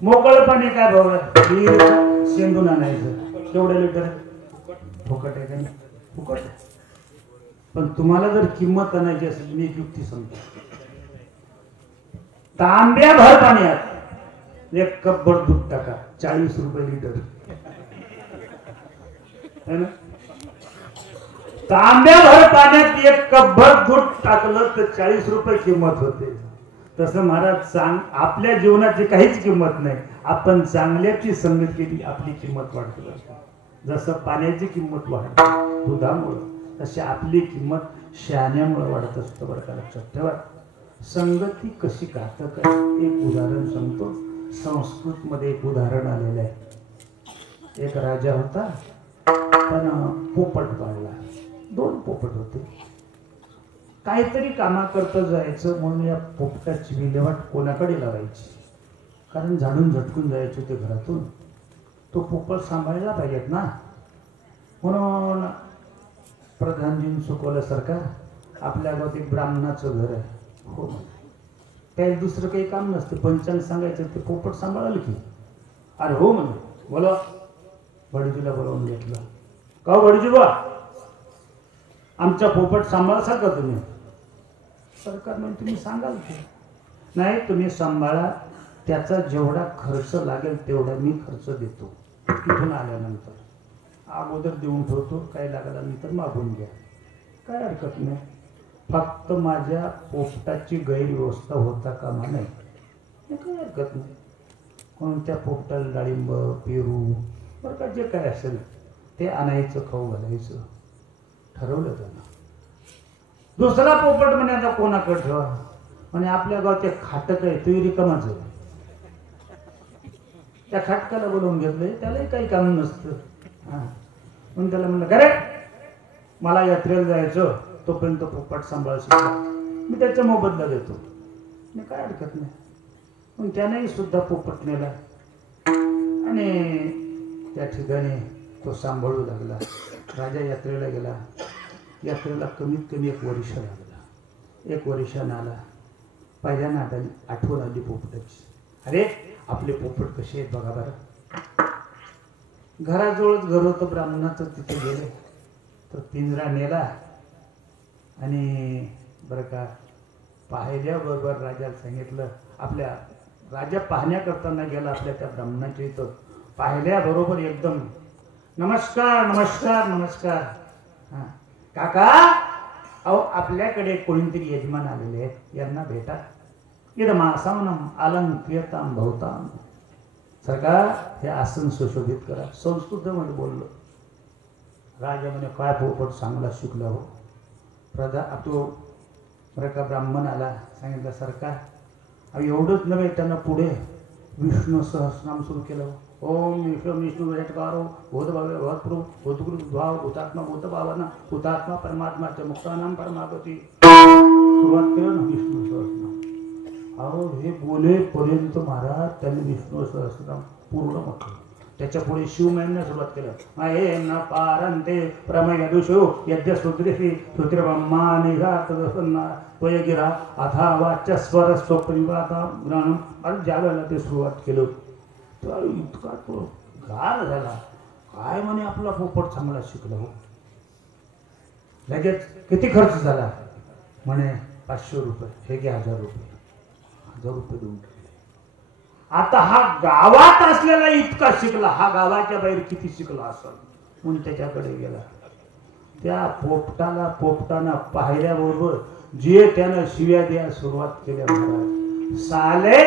मोकळ पाणी काय भाव आहे? विहिरीत शेंदून आणायचं केवढ्या लिटर? फुकट आहे का नाही? फुकट. पण तुम्हाला जर किंमत आणायची असेल मी एक युक्ती सांगतो. तांब्या भर पाण्यात 1 कपभर दूध टाका 40 रुपये लिटर है ना. तांब्याभर पाण्यात 1 कपभर दूध टाकलं तर 40 रुपये किंमत होते. तसं महाराज आपल्या जीवनाची काहीच किंमत नाही. आपण चांगल्याची संगत केली आपली किंमत वाढते. जसं पाण्याची किंमत वाढते दुधामुळं तशी आपली किंमत शहाण्यामुळे वाढत असतं. बरं का लक्षात ठेवा. संगती कशी घातक आहे एक उदाहरण सांगतो. संस्कृत मध्ये एक उदाहरण आलेलं आहे. एक राजा होता पण पोपट पाळला. 2 पोपट होते. काहीतरी कामाकरता जायचं म्हणून या पोपटाची विल्हेवाट कोणाकडे लावायची. कारण झाडून झटकून जायचे ते घरातून. तो पोपट सांभाळला पाहिजेत ना. म्हणून प्रधानजींनी सुकवलं सरकार आपल्या गावात एक ब्राह्मणाचं घर आहे. हो त्याला दुसरं काही काम नसतं. पंचांग सांगायचं ते पोपट सांभाळाल की. अरे हो म्हणे. बोला भडजीला बोलावून घेतलं. का हो भडजी बा आमचा पोपट सांभाळसाल का तुम्ही. सरकार म्हणजे तुम्ही सांगाल की नाही तुम्ही सांभाळा. त्याचा जेवढा खर्च लागेल तेवढा मी खर्च देतो. तिथून आल्यानंतर अगोदर देऊन ठेवतो. काही लागल्यानंतर मागून घ्या. काय हरकत नाही. फक्त माझ्या पोपटाची गैरव्यवस्था होता कामा नाही. काही हरकत नाही. म्हणून त्या पोपटाला डाळिंब पेरू बरं का जे काय असेल ते आणायचं खाऊ घालायचं ठरवलं त्यांना. दुसरा पोपट म्हणे आता कोणाकडे ठेवा. म्हणे आपल्या गावात एक खाटक आहे तो रिकामाच आहे. त्या खाटकाला बोलवून घेतलंय. त्यालाही काही काम नसतं. म्हणून त्याला म्हणलं का रे मला यात्रेला जायचं तोपर्यंत पोपट सांभाळशील मी त्याचा मोबदला देतो. मी काय हरकत नाही. पण त्यानेही सुद्धा पोपट नेला आणि त्या ठिकाणी तो सांभाळू लागला. राजा यात्रेला गेला. यात्रेला कमीत कमी 1 वर्ष लागला. 1 वर्षानं आला. पहिल्यांदा आठवण आली पोपटाची. अरे आपले पोपट कसे आहेत बघा बरं. घराजवळच घर होतं ब्राह्मणाचं. तिथे गेले तर पिंजरा नेला आणि बरं का पाहिल्याबरोबर राजाला सांगितलं. आपल्या राजा पाहण्या करताना गेला आपल्या त्या ब्राह्मणाच्या इथं. पाहिल्याबरोबर एकदम नमस्कार नमस्कार नमस्कार. हां काका अहो आपल्याकडे कोणीतरी यजमान आलेले आहेत यांना भेटा. इदमासनम अलंकृताम भवताम. सरकार हे आसन सुशोभित करा. संस्कृतमध्ये बोललो. राजा म्हणे काय पोपट चांगला शिकला हो. तो बरं का ब्राह्मण आला. सांगितलं सरकार एवढंच नव्हे त्यांना पुढे विष्णू सहस्रनाम सुरू केलं. ओम विष्णू भेटकारो भूतभावे भूतप्रभू भूतगुरु भाव भूतात्मा भूतभावना भूतात्मा परमात्माच्या मुक्तानाम परमागती. सुरुवात केलं ना विष्णू सहस्रनाम. अहो हे बोलेपर्यंत महाराज त्यांनी विष्णू सहस्रनाम पूर्ण म्हटलं. त्याच्या पुढे शिव महिन्याने सुरुवात केलं. हे न पारंते प्रमेय दुषो यज्ञ सूत्रेशी सूत्रब्रह्मा निघातदसन्ना त्वयगिरा अथा वाच्य स्वर स्वप्रिवाता ज्ञानम. आणि ज्या वेळेला ते सुरुवात केलं तर इतका तो गार झाला. काय म्हणे आपला पोपट चांगला शिकला हो. लगेच किती खर्च झाला म्हणे 500 रुपये. हे घे 1000 रुपये. 1000 रुपये देऊन टाकले. आता हा गावात असलेला इतका शिकला. हा गावाच्या बाहेर किती शिकला असेल म्हणून त्याच्याकडे गेला. त्या पोपटानं पाहिल्याबरोबर जे त्यानं शिव्या द्यायला सुरुवात केल्या. महाराज साले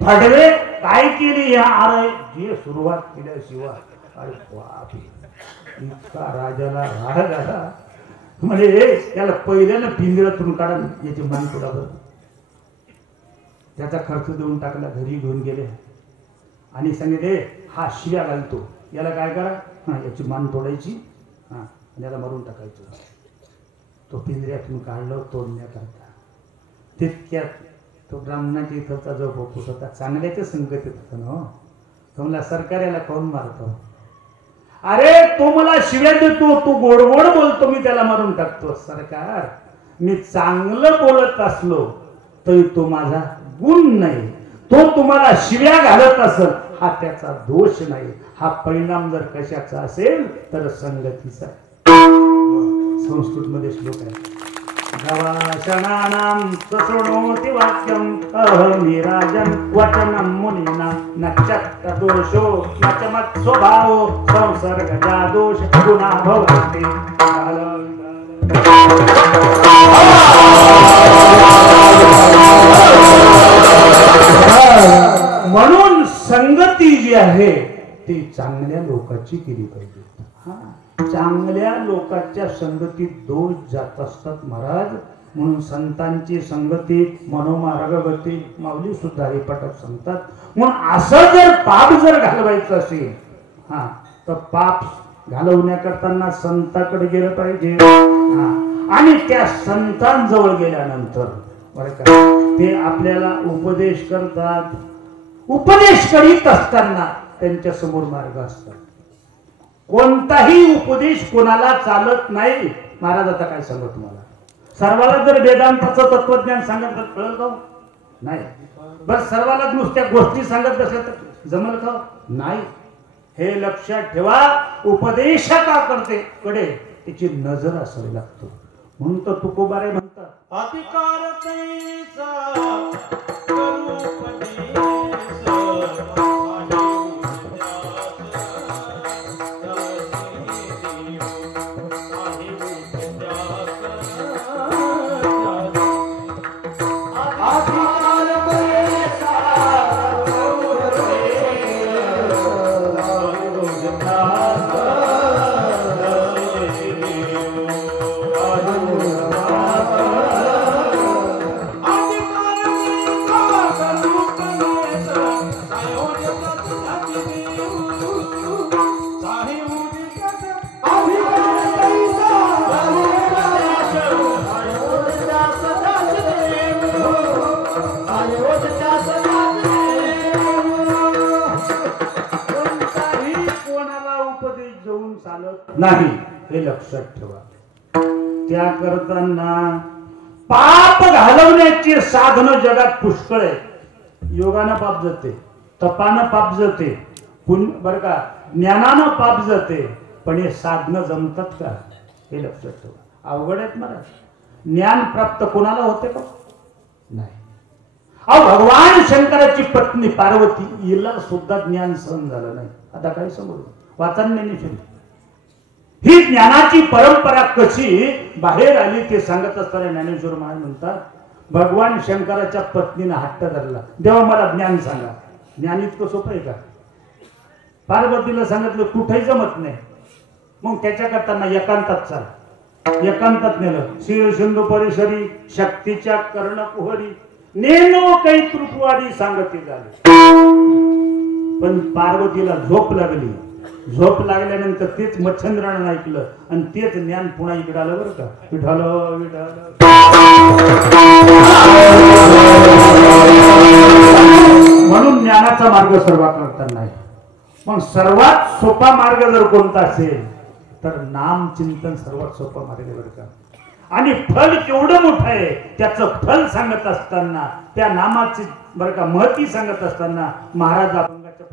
भडवे काय केली या. अरे जे सुरुवात केल्या शिवा. अरे बाप इतका राजाला राग आला. म्हणजे त्याला पहिल्यानं पिंजऱ्यातून काढा याची मान पुढावर. त्याचा खर्च देऊन टाकला. घरी घेऊन गेले आणि सांगितले हा शिव्या घालतो याला काय करा. याची मान तोडायची आणि याला मारून टाकायचं. तो पिंजऱ्यातून काढलं तोडण्याकरता. तितक्यात तो ब्राह्मणाच्या इथलचा जो पोपट होता चांगल्याच्या संगतीत होता ना. तो मला सरकार याला कोण मारतो. अरे तो मला शिव्या देतो तू गोड गोड बोलतो मी त्याला मारून टाकतो. सरकार मी चांगलं बोलत असलो तरी तो माझा गुण नाही. तो तुम्हाला शिव्या घालत असेल हा त्याचा दोष नाही. हा परिणाम जर कशाचा असेल तर संगतीचा. संस्कृत मध्ये श्लोक आहे. गवाक्षणानां शृणोति वाक्यम् अहमि राजन् वचनं मुनिना न दोषो न च मत्स्वभावो संसर्गजा दोष गुणा भवन्ति। म्हणून संगती जी आहे ती चांगल्या लोकांची केली पाहिजे। चांगल्या लोकांच्या संगतीत दोष जात असतात महाराज, म्हणून संतांची संगती मनोमार्गवती माऊली सुद्धा हरिपाठात सांगतात। म्हणून असं जर पाप जर घालवायचं असेल तर पाप घालवण्याकरताना संताकडे गेलं पाहिजे। आणि त्या संतांजवळ गेल्यानंतर बरं का ते आपल्याला उपदेश करतात। उपदेश करीत असताना त्यांच्या समोर मार्ग असतात। कोणताही उपदेश कोणाला चालत नाही। महाराज आता काय सांगू तुम्हाला, सर्वाला जर वेदांताचं तत्वज्ञान सांगत तर कळलं का? नाही। बस सर्वाला नुसत्या गोष्टी सांगत बसल्या तर जमल का? नाही। हे लक्षात ठेवा, उपदेशकाकडे त्याची नजर असावी लागतो। म्हणून तर तुकोबारे म्हणतात अधिकार नाही, हे लक्षात ठेवा। त्या करताना पाप घालवण्याची साधनं जगात पुष्कळ आहे। योगानं पाप जाते, तपानं पाप जाते, बरं का ज्ञानानं पाप जाते, पण हे साधनं जमतात का? हे लक्षात ठेवा। अवघड आहेत महाराज। ज्ञान प्राप्त कोणाला होते का? नाही। अहो भगवान शंकराची पत्नी पार्वती हिला सुद्धा ज्ञान सहन झालं नाही। आता काय समोर वाचांनी ही ज्ञानाची परंपरा कशी बाहेर आली ते सांगत असताना ज्ञानेश्वर महाराज म्हणतात भगवान शंकराच्या पत्नीने हट्ट धरला, देवा मला ज्ञान सांगा। ज्ञान इतकं सोपं आहे का? पार्वतीला सांगितलं कुठेही जमत नाही, मग त्याच्या करताना एकांतात चाल, एकांतात नेलं। श्री सिंधू परिसरी शक्तीच्या कर्णकुहरी नेनो काही तृपवाडी सांगते झाले। पण पार्वतीला झोप लागली। झोप लागल्यानंतर तेच मच्छंद्रानं ऐकलं आणि तेच ज्ञान पुन्हा इकडे आलं बरं का। विठाल विठाल म्हणून ज्ञानाचा मार्ग सर्वात करता नाही। मग सर्वात सोपा मार्ग जर कोणता असेल तर नाम चिंतन सर्वात सोपा मार्ग बरं का। आणि फल केवढं मोठं आहे त्याचं फल सांगत असताना, त्या नामाची बरं का महती सांगत असताना महाराज अभंगाच्या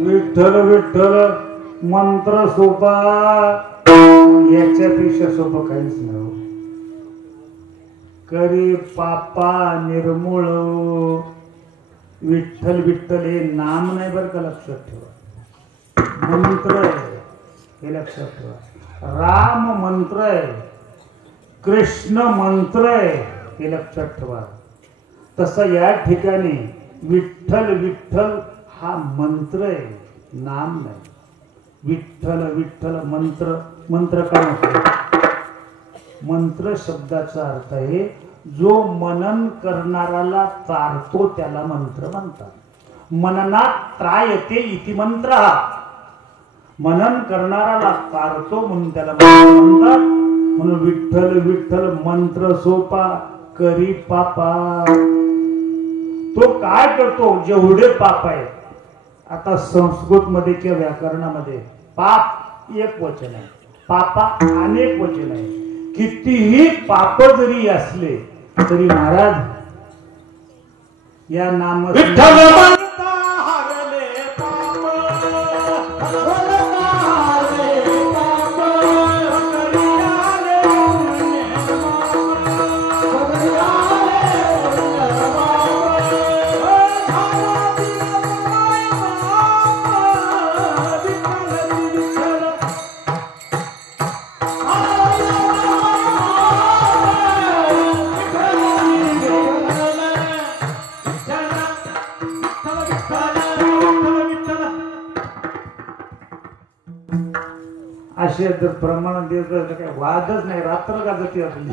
विठ्ठल विठ्ठल मंत्र सोपा, याच्यापेक्षा सोपं काहीच नाही. करी पापा निर्मूळ. विठ्ठल विठ्ठल हे नाम नाही बरं का, लक्षात ठेवा. मंत्र आहे हे लक्षात ठेवा. राम मंत्र आहे, कृष्ण मंत्र आहे हे लक्षात ठेवा. तसं या ठिकाणी विठ्ठल विठ्ठल हा मंत्र आहे, नाम नाही. विठ्ठल विठ्ठल मंत्र. मंत्र काय म्हणतो? मंत्र शब्दाचा अर्थ आहे जो मनन करणाऱ्याला तारतो त्याला मंत्र म्हणतात. मननात त्रायते इति मंत्र. मनन करणाऱ्याला तारतो म्हणून त्याला मंत्र म्हणतात. म्हणून विठ्ठल विठ्ठल मंत्र सोपा, करी पापा. तो काय करतो? जेवढे पाप आहेत. आता संस्कृत मध्ये किंवा व्याकरणामध्ये पाप एक वचन आहे, पापा अनेक वचन आहे. कितीही पाप जरी असले तरी महाराज या नाम विठ्ठल असे प्रमाण देत काय वादच नाही. रात्र का जाते आपली.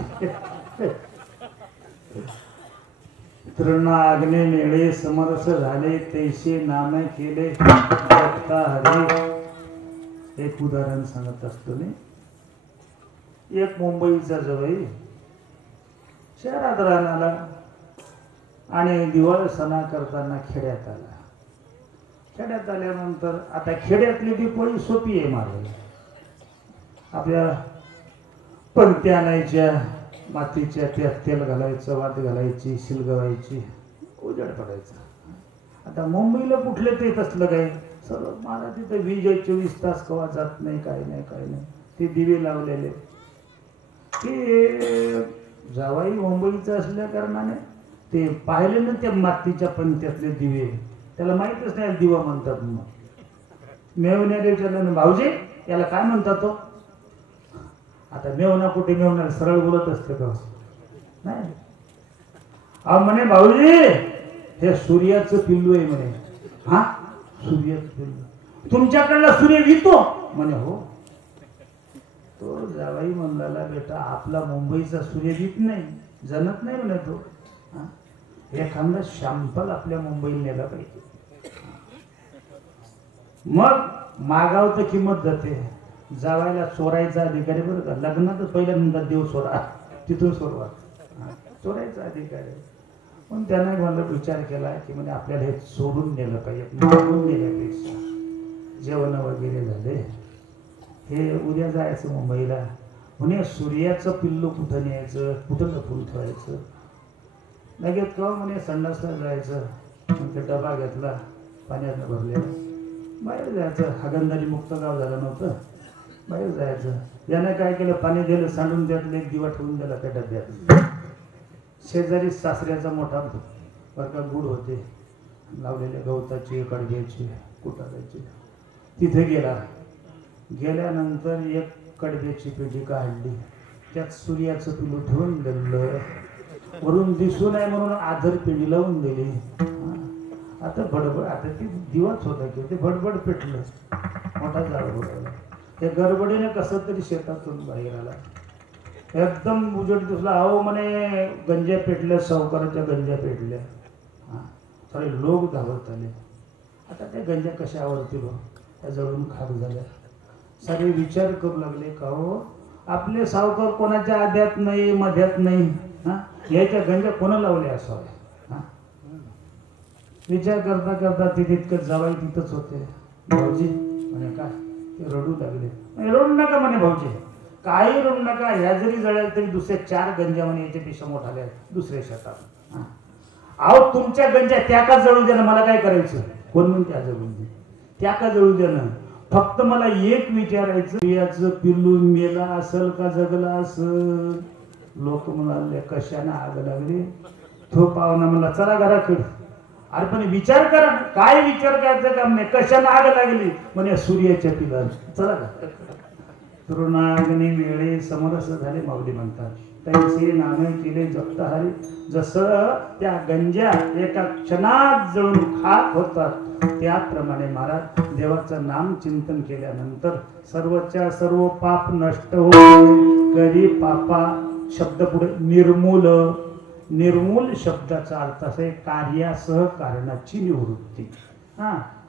तृणाग्ने नेळे समरस झाले, तैसे नामे केले जगता हरे. एक उदाहरण सांगत असतो मी. एक मुंबईचा जवळ शहरात राहणारा आणि दिवाळी सणा करताना खेड्यात आला. खेड्यात आल्यानंतर आता खेड्यातली दिवाळी सोपी आहे मारायला. आपल्या पंत्या आणायच्या मातीच्या, त्यात तेल घालायचं, वात घालायची, शिलगवायची, उजेड पडायचा. आता मुंबईला कुठले ते तसलं काय सर्व मला तिथं वीज 24 तास कवा जात नाही, काय नाही काय नाही. ते दिवे लावलेले ते जावाई मुंबईचं असल्या कारणाने ते पाहिले ना त्या मातीच्या पंत्यातले दिवे. त्याला माहीतच नाही दिवा म्हणतात. मग मेवण्याला विचारलं, भाऊजी याला काय म्हणतात तो? आता मेवना कुठे मेवणार, सरळ बोलत असते का नाही. अहो म्हणे भाऊजी हे सूर्याचं पिल्लू आहे म्हणे. हा सूर्याचं पिल्लू तुमच्याकडला सूर्य वितो म्हणे. हो. तो जावाई म्हणला, बेटा आपला मुंबईचा सूर्य वित नाही, जनत नाही म्हणे तो. एखादा शॅम्पल आपल्या मुंबईला नेला पाहिजे. मग मागाव तर किंमत जाते. जावायला चोरायचा अधिकारी बरं का. लग्नात पहिल्या म्हणतात देव चोरा, तिथून सुरुवात. चोरायचा अधिकारी. पण त्याने मला विचार केला की म्हणजे आपल्याला हे चोरून नेलं पाहिजे, मागून नेल्यापेक्षा. जेवण वगैरे झाले, हे उद्या जायचं मुंबईला. म्हणे सूर्याचं पिल्लू कुठं न्यायचं, कुठं लपून ठेवायचं. लगेच का म्हणे संडासला जायचं. मग ते डबा घेतला पाण्यातनं भरलेला, बाहेर जायचं. हागंदारी मुक्त गाव झालं नव्हतं, बाहेर जायचं. याने काय केलं, पाणी दिलं, सांडून त्यातलं एक दिवा ठेवून दिला त्या डब्यात. शेजारी सासऱ्याचा मोठा बरं का गुड होते लावलेले, गवताचे, कडब्याचे, कुटाराचे. तिथे गेला. गेल्यानंतर एक कडब्याची पेटी काढली, त्यात सूर्याचं पिलू ठेवून दिलं. वरून दिसू नये म्हणून आधर पेटी लावून दिली. आता बडबड, आता ती दिवाच होता की ते बडबड पेटलं. मोठा झाड बोलायला. त्या गडबडीने कसं तरी शेतातून बाहेर आला. एकदम उजेड दिसला. अहो म्हणे गंजा पेटल्या, सावकाराच्या गंजा पेटल्या. सारे लोक धावत आले. आता त्या गंजा कशा आवडतील हो, त्या जळून खाक झाल्या. सारे विचार करू लागले का हो आपले सावकार कोणाच्या आद्यात नाही, मध्यात नाही. याच्या गंजा कोणा लावल्या असाव्या. विचार करता करता ते तितकं जावाई तिथंच होते. भाऊजी म्हणे काय, ते रडू लागले. रडू नका म्हणे भाऊजी, काही रडू नका. ह्या जरी जळल्या तरी दुसऱ्या 4 गंजा म्हणे याच्यापेक्षा मोठाल्या दुसऱ्या शेतात. अहो तुमच्या गंजा त्या का जळू द्या, मला काय करायचं. कोण म्हणते जळून दे. त्या का जळू देणं. फक्त मला एक विचारायचं, याचं पिल्लू मेला असल का जगला असल. लोक म्हणाले कशाने आग लागली. तो पाहुणा मला चला घराकडे. अरे पण विचार करा, काय विचार करायचं काम नाही, कशाने आग लागली म्हणे सूर्याच्या पिलाने. चला तरुणाग्नी वेळे समरस झाले माऊली म्हणतात. त्यांचे नामे केले जप्त हरी. जसं त्या गंजा एका क्षणात जळून खाक होतात त्याप्रमाणे महाराज देवाचं नाम चिंतन केल्यानंतर सर्वच्या सर्व पाप नष्ट होते. कधी पापा शब्द पुढे निर्मूल. निर्मूल शब्दाचा अर्थ असे कार्यासह कारणाची निवृत्ती.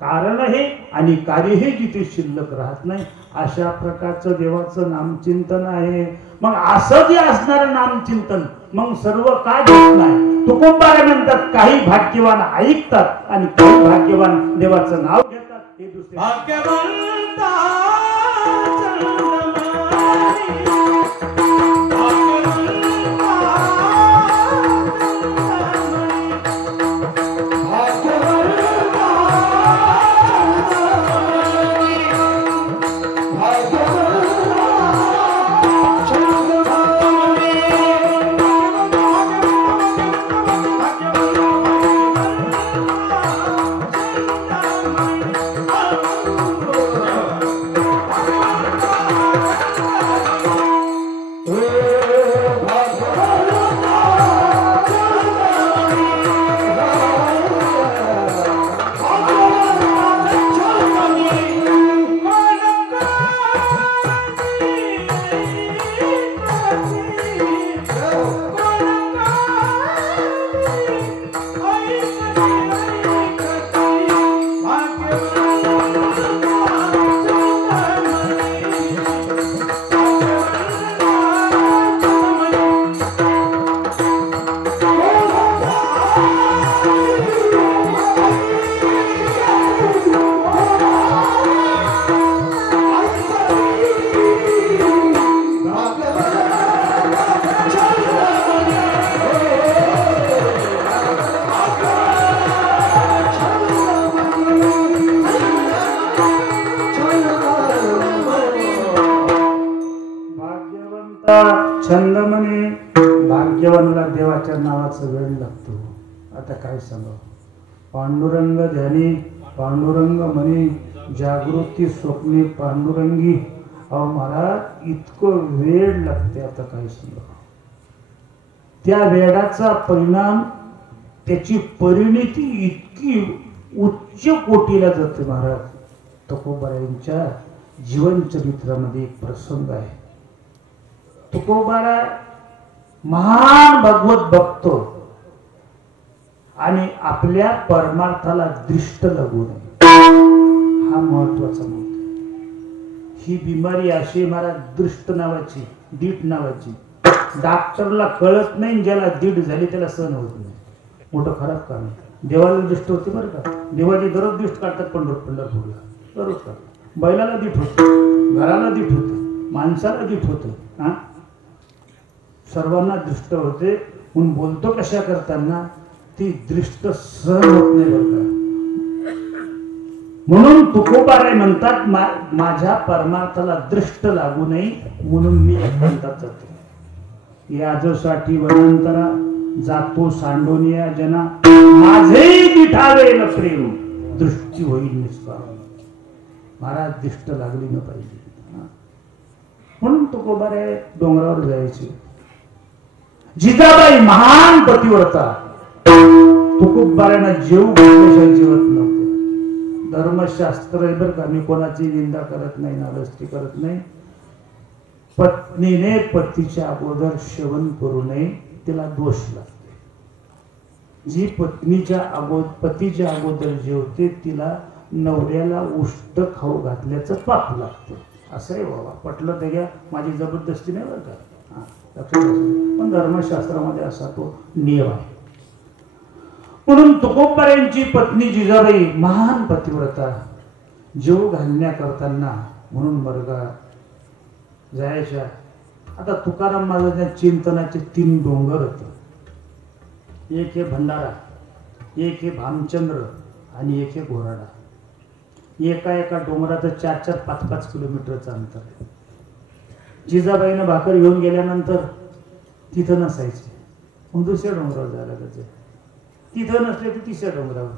कारण हे आणि कार्य हे जिथे शिल्लक राहत नाही अशा प्रकारचं देवाचं नामचिंतन आहे. मग असं जे असणारं नामचिंतन मग सर्व काय होत नाही. तुकोबारे म्हणतात काही भाग्यवान ऐकतात आणि काही भाग्यवान देवाचं नाव घेतात. हे दुसरे छंद म्हणे भाग्यवानला देवाच्या नावाचं वेळ लागतो. आता काय सांगा. पांडुरंग ध्यानी पांडुरंग म्हणे जागृती स्वप्ने पांडुरंगी. अहो महाराज इतकं वेळ लागते. आता काय सांगा. त्या वेळाचा परिणाम त्याची परिणिती इतकी उच्च कोटीला जाते. महाराज तुकोबारायांच्या जीवन चरित्रामध्ये एक प्रसंग आहे. तुकोबारा महान भगवत भक्त आणि आपल्या परमार्थाला दृष्ट लागू नये हा महत्वाचा मुद्दा. ही बिमारी अशी महाराज दृष्ट नावाची दीट नावाची. डॉक्टरला कळत नाही, ज्याला दीट झाली त्याला सहन होत नाही. मोठं खराब काम आहे. देवाला दृष्ट होते बरं का. देवाची दररोज दृष्ट काढतात पंढरपूरला दररोज काढतात. बैलाला दीट होतं, घराला दीट होतं, माणसाला दीट होतं. सर्वांना दृष्ट होते. म्हणून बोलतो कशा करताना ती दृष्ट सहन होत नाही बरं का. म्हणून तुकोबाराय म्हणतात माझ्या परमार्थाला दृष्ट लागू नये म्हणून मी एकांतात जातो. याजसाठी वनांतरा जातो सांडोनिया जना. माझे दिठावे न प्रेम दृष्टी होईल निष्काम. महाराज दृष्ट लागली न पाहिजे. म्हणून तुकोबाराय डोंगरावर जायचे. जिजाबाई महान पतिव्रता. तुकोबारायांना जेव घातल्याशिवाय जेवत नव्हते. धर्मशास्त्र आहे बरं का. मी कोणाची निंदा करत नाही, नालस्ती करत नाही. पत्नीने पतीच्या अगोदर सेवन करू नये, तिला दोष लागते. जी पत्नीच्या पतीच्या अगोदर जेवते तिला नवऱ्याला उष्ट खाऊ घातल्याचं पाप लागतं. असं आहे बाबा. पटलं ते घ्या, माझी जबरदस्ती नाही बरं का. पण धर्मशास्त्रामध्ये असा तो नियम आहे. म्हणून तुकोबारायांची पत्नी जिजाबाई महान पतिव्रता. जेव घालण्या करताना म्हणून मर्गा जायच्या. आता तुकाराम महाराजांच्या चिंतनाचे 3 डोंगर होते. एक हे भंडारा, एक हे भामचंद्र आणि एक हे घोराडा. एका एका डोंगराचं 4-4, 5-5 किलोमीटरचं अंतर आहे. जिजाबाईनं भाकर घेऊन गेल्यानंतर तिथं नसायचे, मग दुसऱ्या डोंगरावर जायला लागायचं. तिथं नसले तर तिसऱ्या डोंगरावर.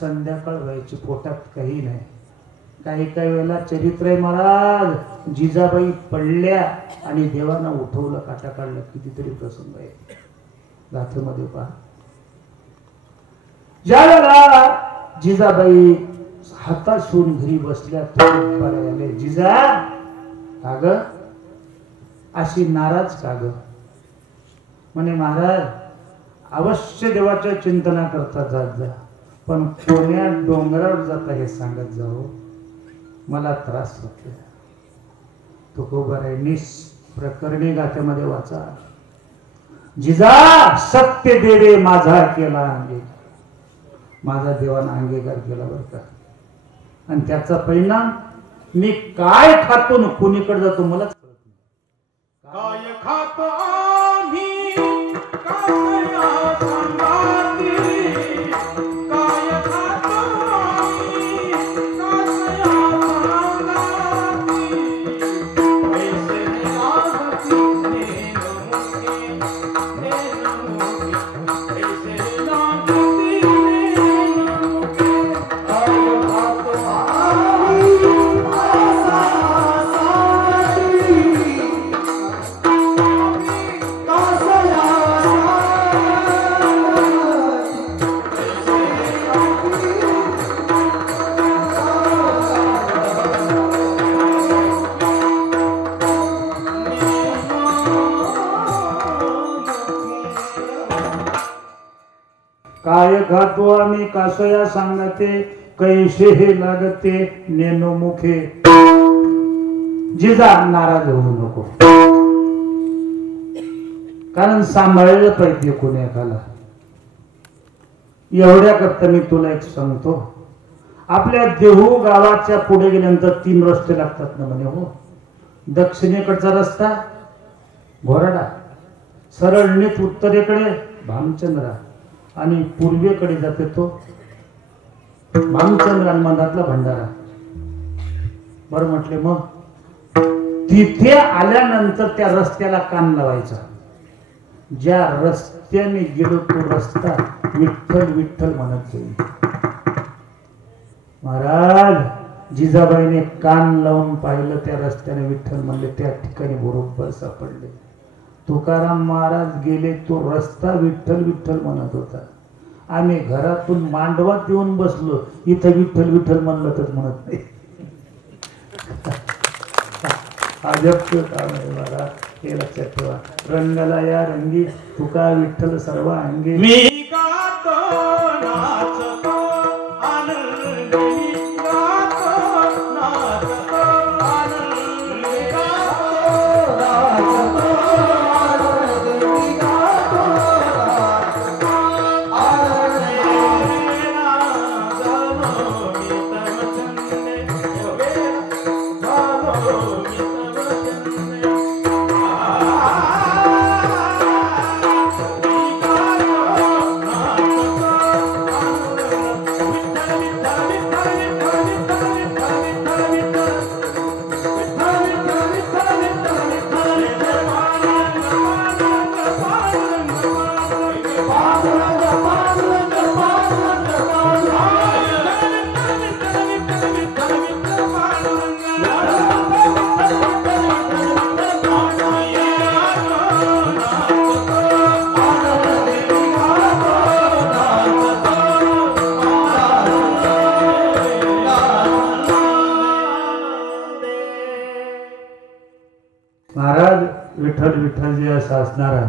संध्याकाळ व्हायची, पोटात काही नाही. काही काही वेळेला चरित्र आहे महाराज, जिजाबाई पडल्या आणि देवानं उठवलं, काटा काढलं. कितीतरी प्रसंग आहे गाथेमध्ये पहा. ज्या वेळेला जिजाबाई हाताशून घरी बसल्या, आले, जिजा काग अशी नाराज काग? म्हणे महाराज अवश्य देवाच्या चिंतना करता जात जा, पण कोण्या डोंगरावर जाता हे सांगत जाऊ, मला त्रास होतो. तुकोबारायांनी प्रकरणी गाथ्यामध्ये वाचा, जिजा सत्य देवे माझा केला अंगीकार. माझा देवानं अंगीकार केला बरं का, आणि त्याचा परिणाम मी काय खातो न कोणीकडे जातो मलाच कळत नाही. काय खातो आम्ही काया संगाती, काय खातो आम्ही काया संगाती, पैसे लागती नेनमुके, पैसे लागती नेनमुके, काय खातो आम्ही काय खातो आम्ही कासया सांगते, कैसे हे लागते नेनो मुखे. जिजा नाराज होऊ नको, कारण सांभाळलं पाहिजे कोणी एकाला. एवढ्या करता मी तुला एक सांगतो, आपल्या देहू गावाच्या पुढे गेल्यानंतर 3 रस्ते लागतात ना म्हणे. हो, दक्षिणेकडचा रस्ता घोराडा, सरळ नीट उत्तरेकडे भामचंद्रा, आणि पूर्वेकडे जाते तो भामचंद्र आणि मधातला भंडारा. बरं म्हटले, मग तिथे आल्यानंतर त्या रस्त्याला कान लावायचा. ज्या रस्त्याने गेलो तो रस्ता विठ्ठल विठ्ठल म्हणत जाईल. महाराज जिजाबाईने कान लावून पाहिलं, त्या रस्त्याने विठ्ठल म्हणले, त्या ठिकाणी बरोबर सापडले. तुकाराम महाराज गेले, तो रस्ता विठ्ठल विठ्ठल म्हणत होता. आम्ही घरातून मांडवात येऊन बसलो, इथं विठ्ठल विठ्ठल म्हणलं तर म्हणत नाही. अजब काम आहे महाराज, हे लक्षात ठेवा. रंगाला या रंगी तुका विठ्ठल सर्व अंगी. मी गातो नाचतो आनंदी, गातो नाचतो आनंदी, गातो नाचतो आनंदी, गातो नाचतो आनंदी, जानो मी तव चंदे, जानो मी तव चंदे. महाराज विठ्ठल विठ्ठल जे असणारा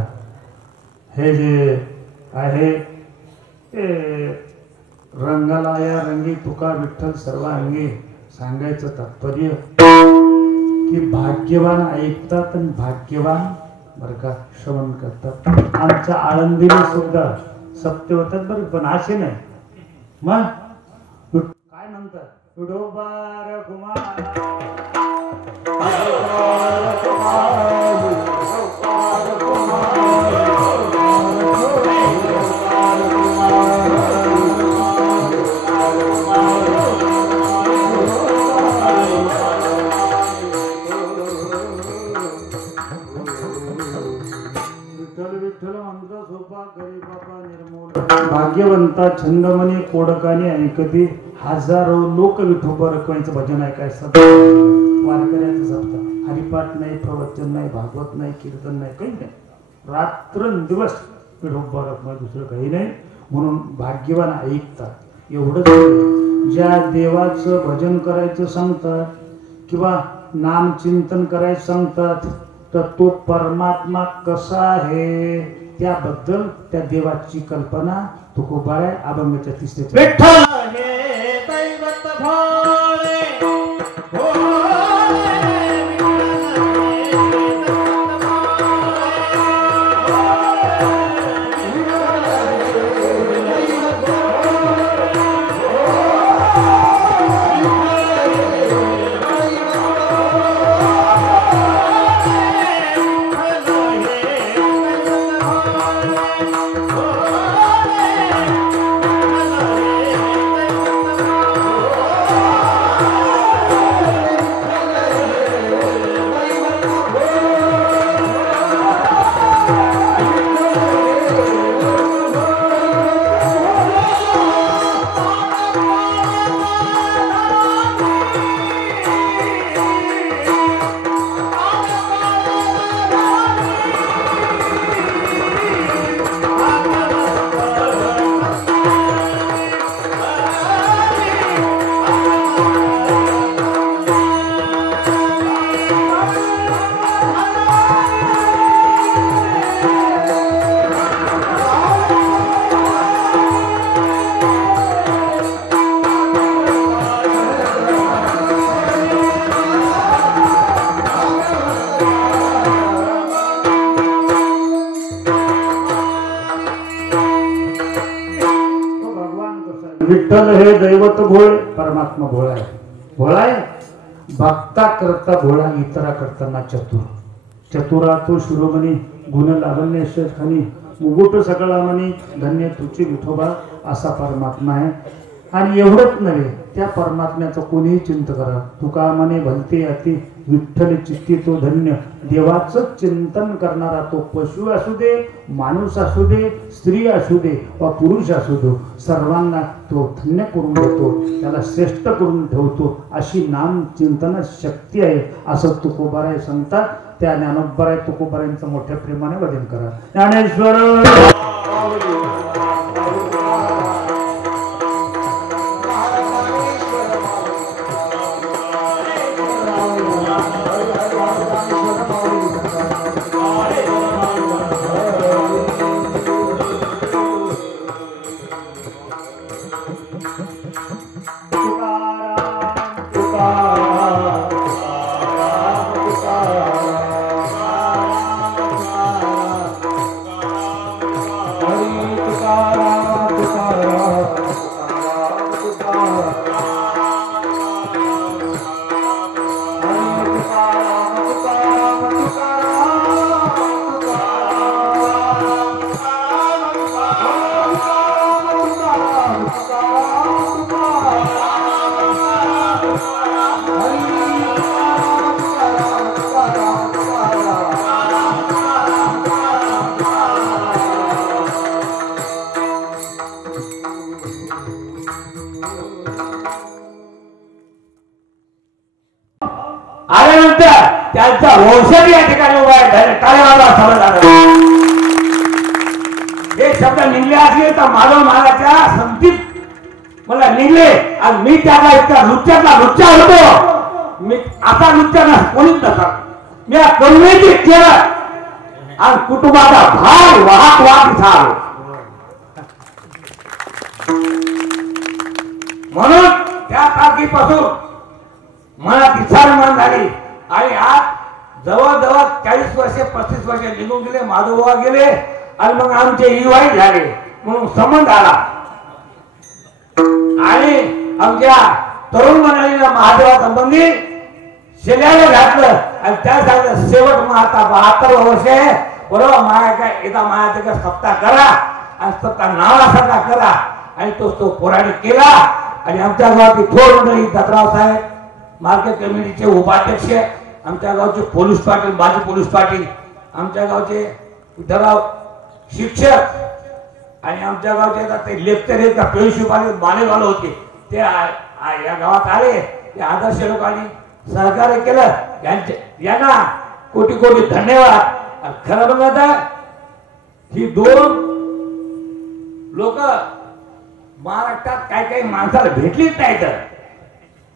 हे जे आहे ते रंगाला या रंगी तुका विठ्ठल सर्व अंगी. सांगायचं तात्पर्य की भाग्यवान ऐकतात आणि भाग्यवान बरं का श्रवण करतात. आमच्या आळंदीला सुद्धा सत्य होतात बरं, पण असे नाही. मग काय म्हणतात, विठोबा कुमार भाग्यवंता छंदमणी कोडकाने ऐकते हजारो लोक विठोबा रखवायचं भजन ऐकायचं वारकऱ्याचं सप्ताह हरिपाठ नाही प्रवचन नाही भागवत नाही कीर्तन नाही काही नाही रात्रंदिवस विठोबा रखवाय दुसरं काही नाही म्हणून भाग्यवान ऐकतात एवढंच ज्या देवाचं भजन करायचं सांगतात किंवा नाम चिंतन करायचं सांगतात तर तो परमात्मा कसा आहे त्याबद्दल त्या देवाची कल्पना तुकोबा आहे अभंगाच्या तिसऱ्या विठ्ठल हे दैवत भोळे भोळे विठ्ठल हे दैवत भोळे परमात्मा भोळा आहे भोळा आहे भक्ता करता भोळा इतरा करताना चतुर चतुरा तो शिरोमणी गुण लावण्य खानी मुगुट सकळा मनी धन्य तुची विठोबा असा परमात्मा आहे आणि एवढंच नव्हे त्या परमात्म्याचं कोणीही चिंत करा तुका मने भलते अति विठ्ठल चित्ती तो धन्य देवाचं चिंतन करणारा तो पशु असू दे माणूस असू दे स्त्री असू दे वा पुरुष असू दे सर्वांना तो धन्य करून देतो त्याला श्रेष्ठ करून ठेवतो अशी नाम चिंतन शक्ती आहे असं तुकोबाराय सांगतात त्या ज्ञानोबाराय तुकोबारायांचं मोठ्या प्रेमाने वदन करा ज्ञानेश्वर त्यांचा वंशज या ठिकाणी उभा आहे टाळेवाला समज हे शब्द निघले असले तर माधव महाराजच्या संगतीत मला निघले आणि मी त्याला इतका नृत्यातला नृत्य होतो मी आता नृत्याला कोणीच नसत मी कन्वेची केलं आणि कुटुंबाचा भार वाहत झालो म्हणून त्या तारखेपासून मला दिसार मन झाली आणि आज जवळजवळ 40 वर्षे 35 वर्षे निघून गेले माधवबाबा गेले आणि मग आमचे युवाई झाले म्हणून संबंध आला आणि आमच्या तरुण मंडळीला महादेवाचं मंदिर शिल्याला घातलं आणि त्या सांगितलं शेवट मग आता 72 वर्ष आहे बरोबर माया काय एका मायाचा सप्ताह करा आणि सप्ताह नावासारखा करा आणि तो पोराणी केला आणि आमच्या गावातील थोर मंडळी दत्तराव साहेब मार्केट कमिटीचे उपाध्यक्ष आमच्या गावचे पोलीस पाटील माजी पोलीस पाटील आमच्या गावचे विठ्ठलराव शिक्षक आणि आमच्या गावचे आता ते लेक्चर आहेत का प्रिन्सिपाल मालेगावला होते ते या गावात आले ते आदर्श लोकांनी सहकार्य केलं यांना कोटी कोटी धन्यवाद. खरं बघा ही दोन लोक महाराष्ट्रात काही काही माणसाला भेटलीच नाही. तर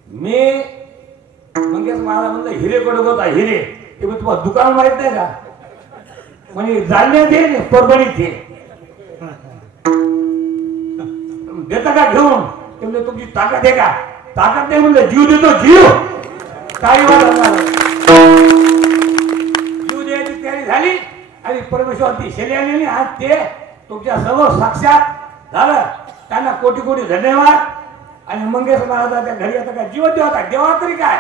मी मंगेश मला म्हणलं हिरे कडे होता हिरे ते मग तुम्हाला दुकान माहित नाही का म्हणजे जाणण्यात येईल परभणीत ये देता का घेऊन ते म्हणजे तुमची ताकद आहे का ताकद नाही म्हणलं जीव देतो जीव काही जीव द्यायची तयारी झाली आणि परमेश्वर ती शेली आली आज ते तुमच्या समोर साक्षात झालं. त्यांना कोटी कोटी धन्यवाद. आणि मंगेश महाराजांच्या घरी आता काय जीवन देवता देवा तरी काय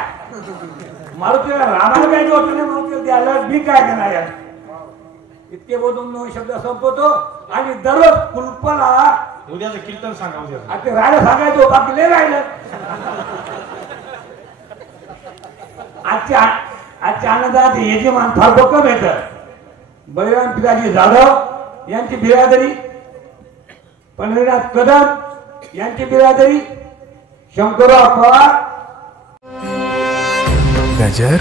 मारुतीला रामाला काय देवत नाही मारुतीला द्यायला मी काय देणार यार इतके बोलून 9 शब्द संपवतो. आणि दररोज कुलपाला उद्याचं कीर्तन सांगा उद्या ते राहायला सांगायचो बाकी लय राहिलं. आजच्या आनंदात यजमान फार भक्कम येत. बळीराम पिताजी जाधव यांची बिरादरी पंढरीनाथ कदम यांची बिरादरी शंकरराव पवार गजर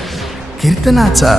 कीर्तनाचा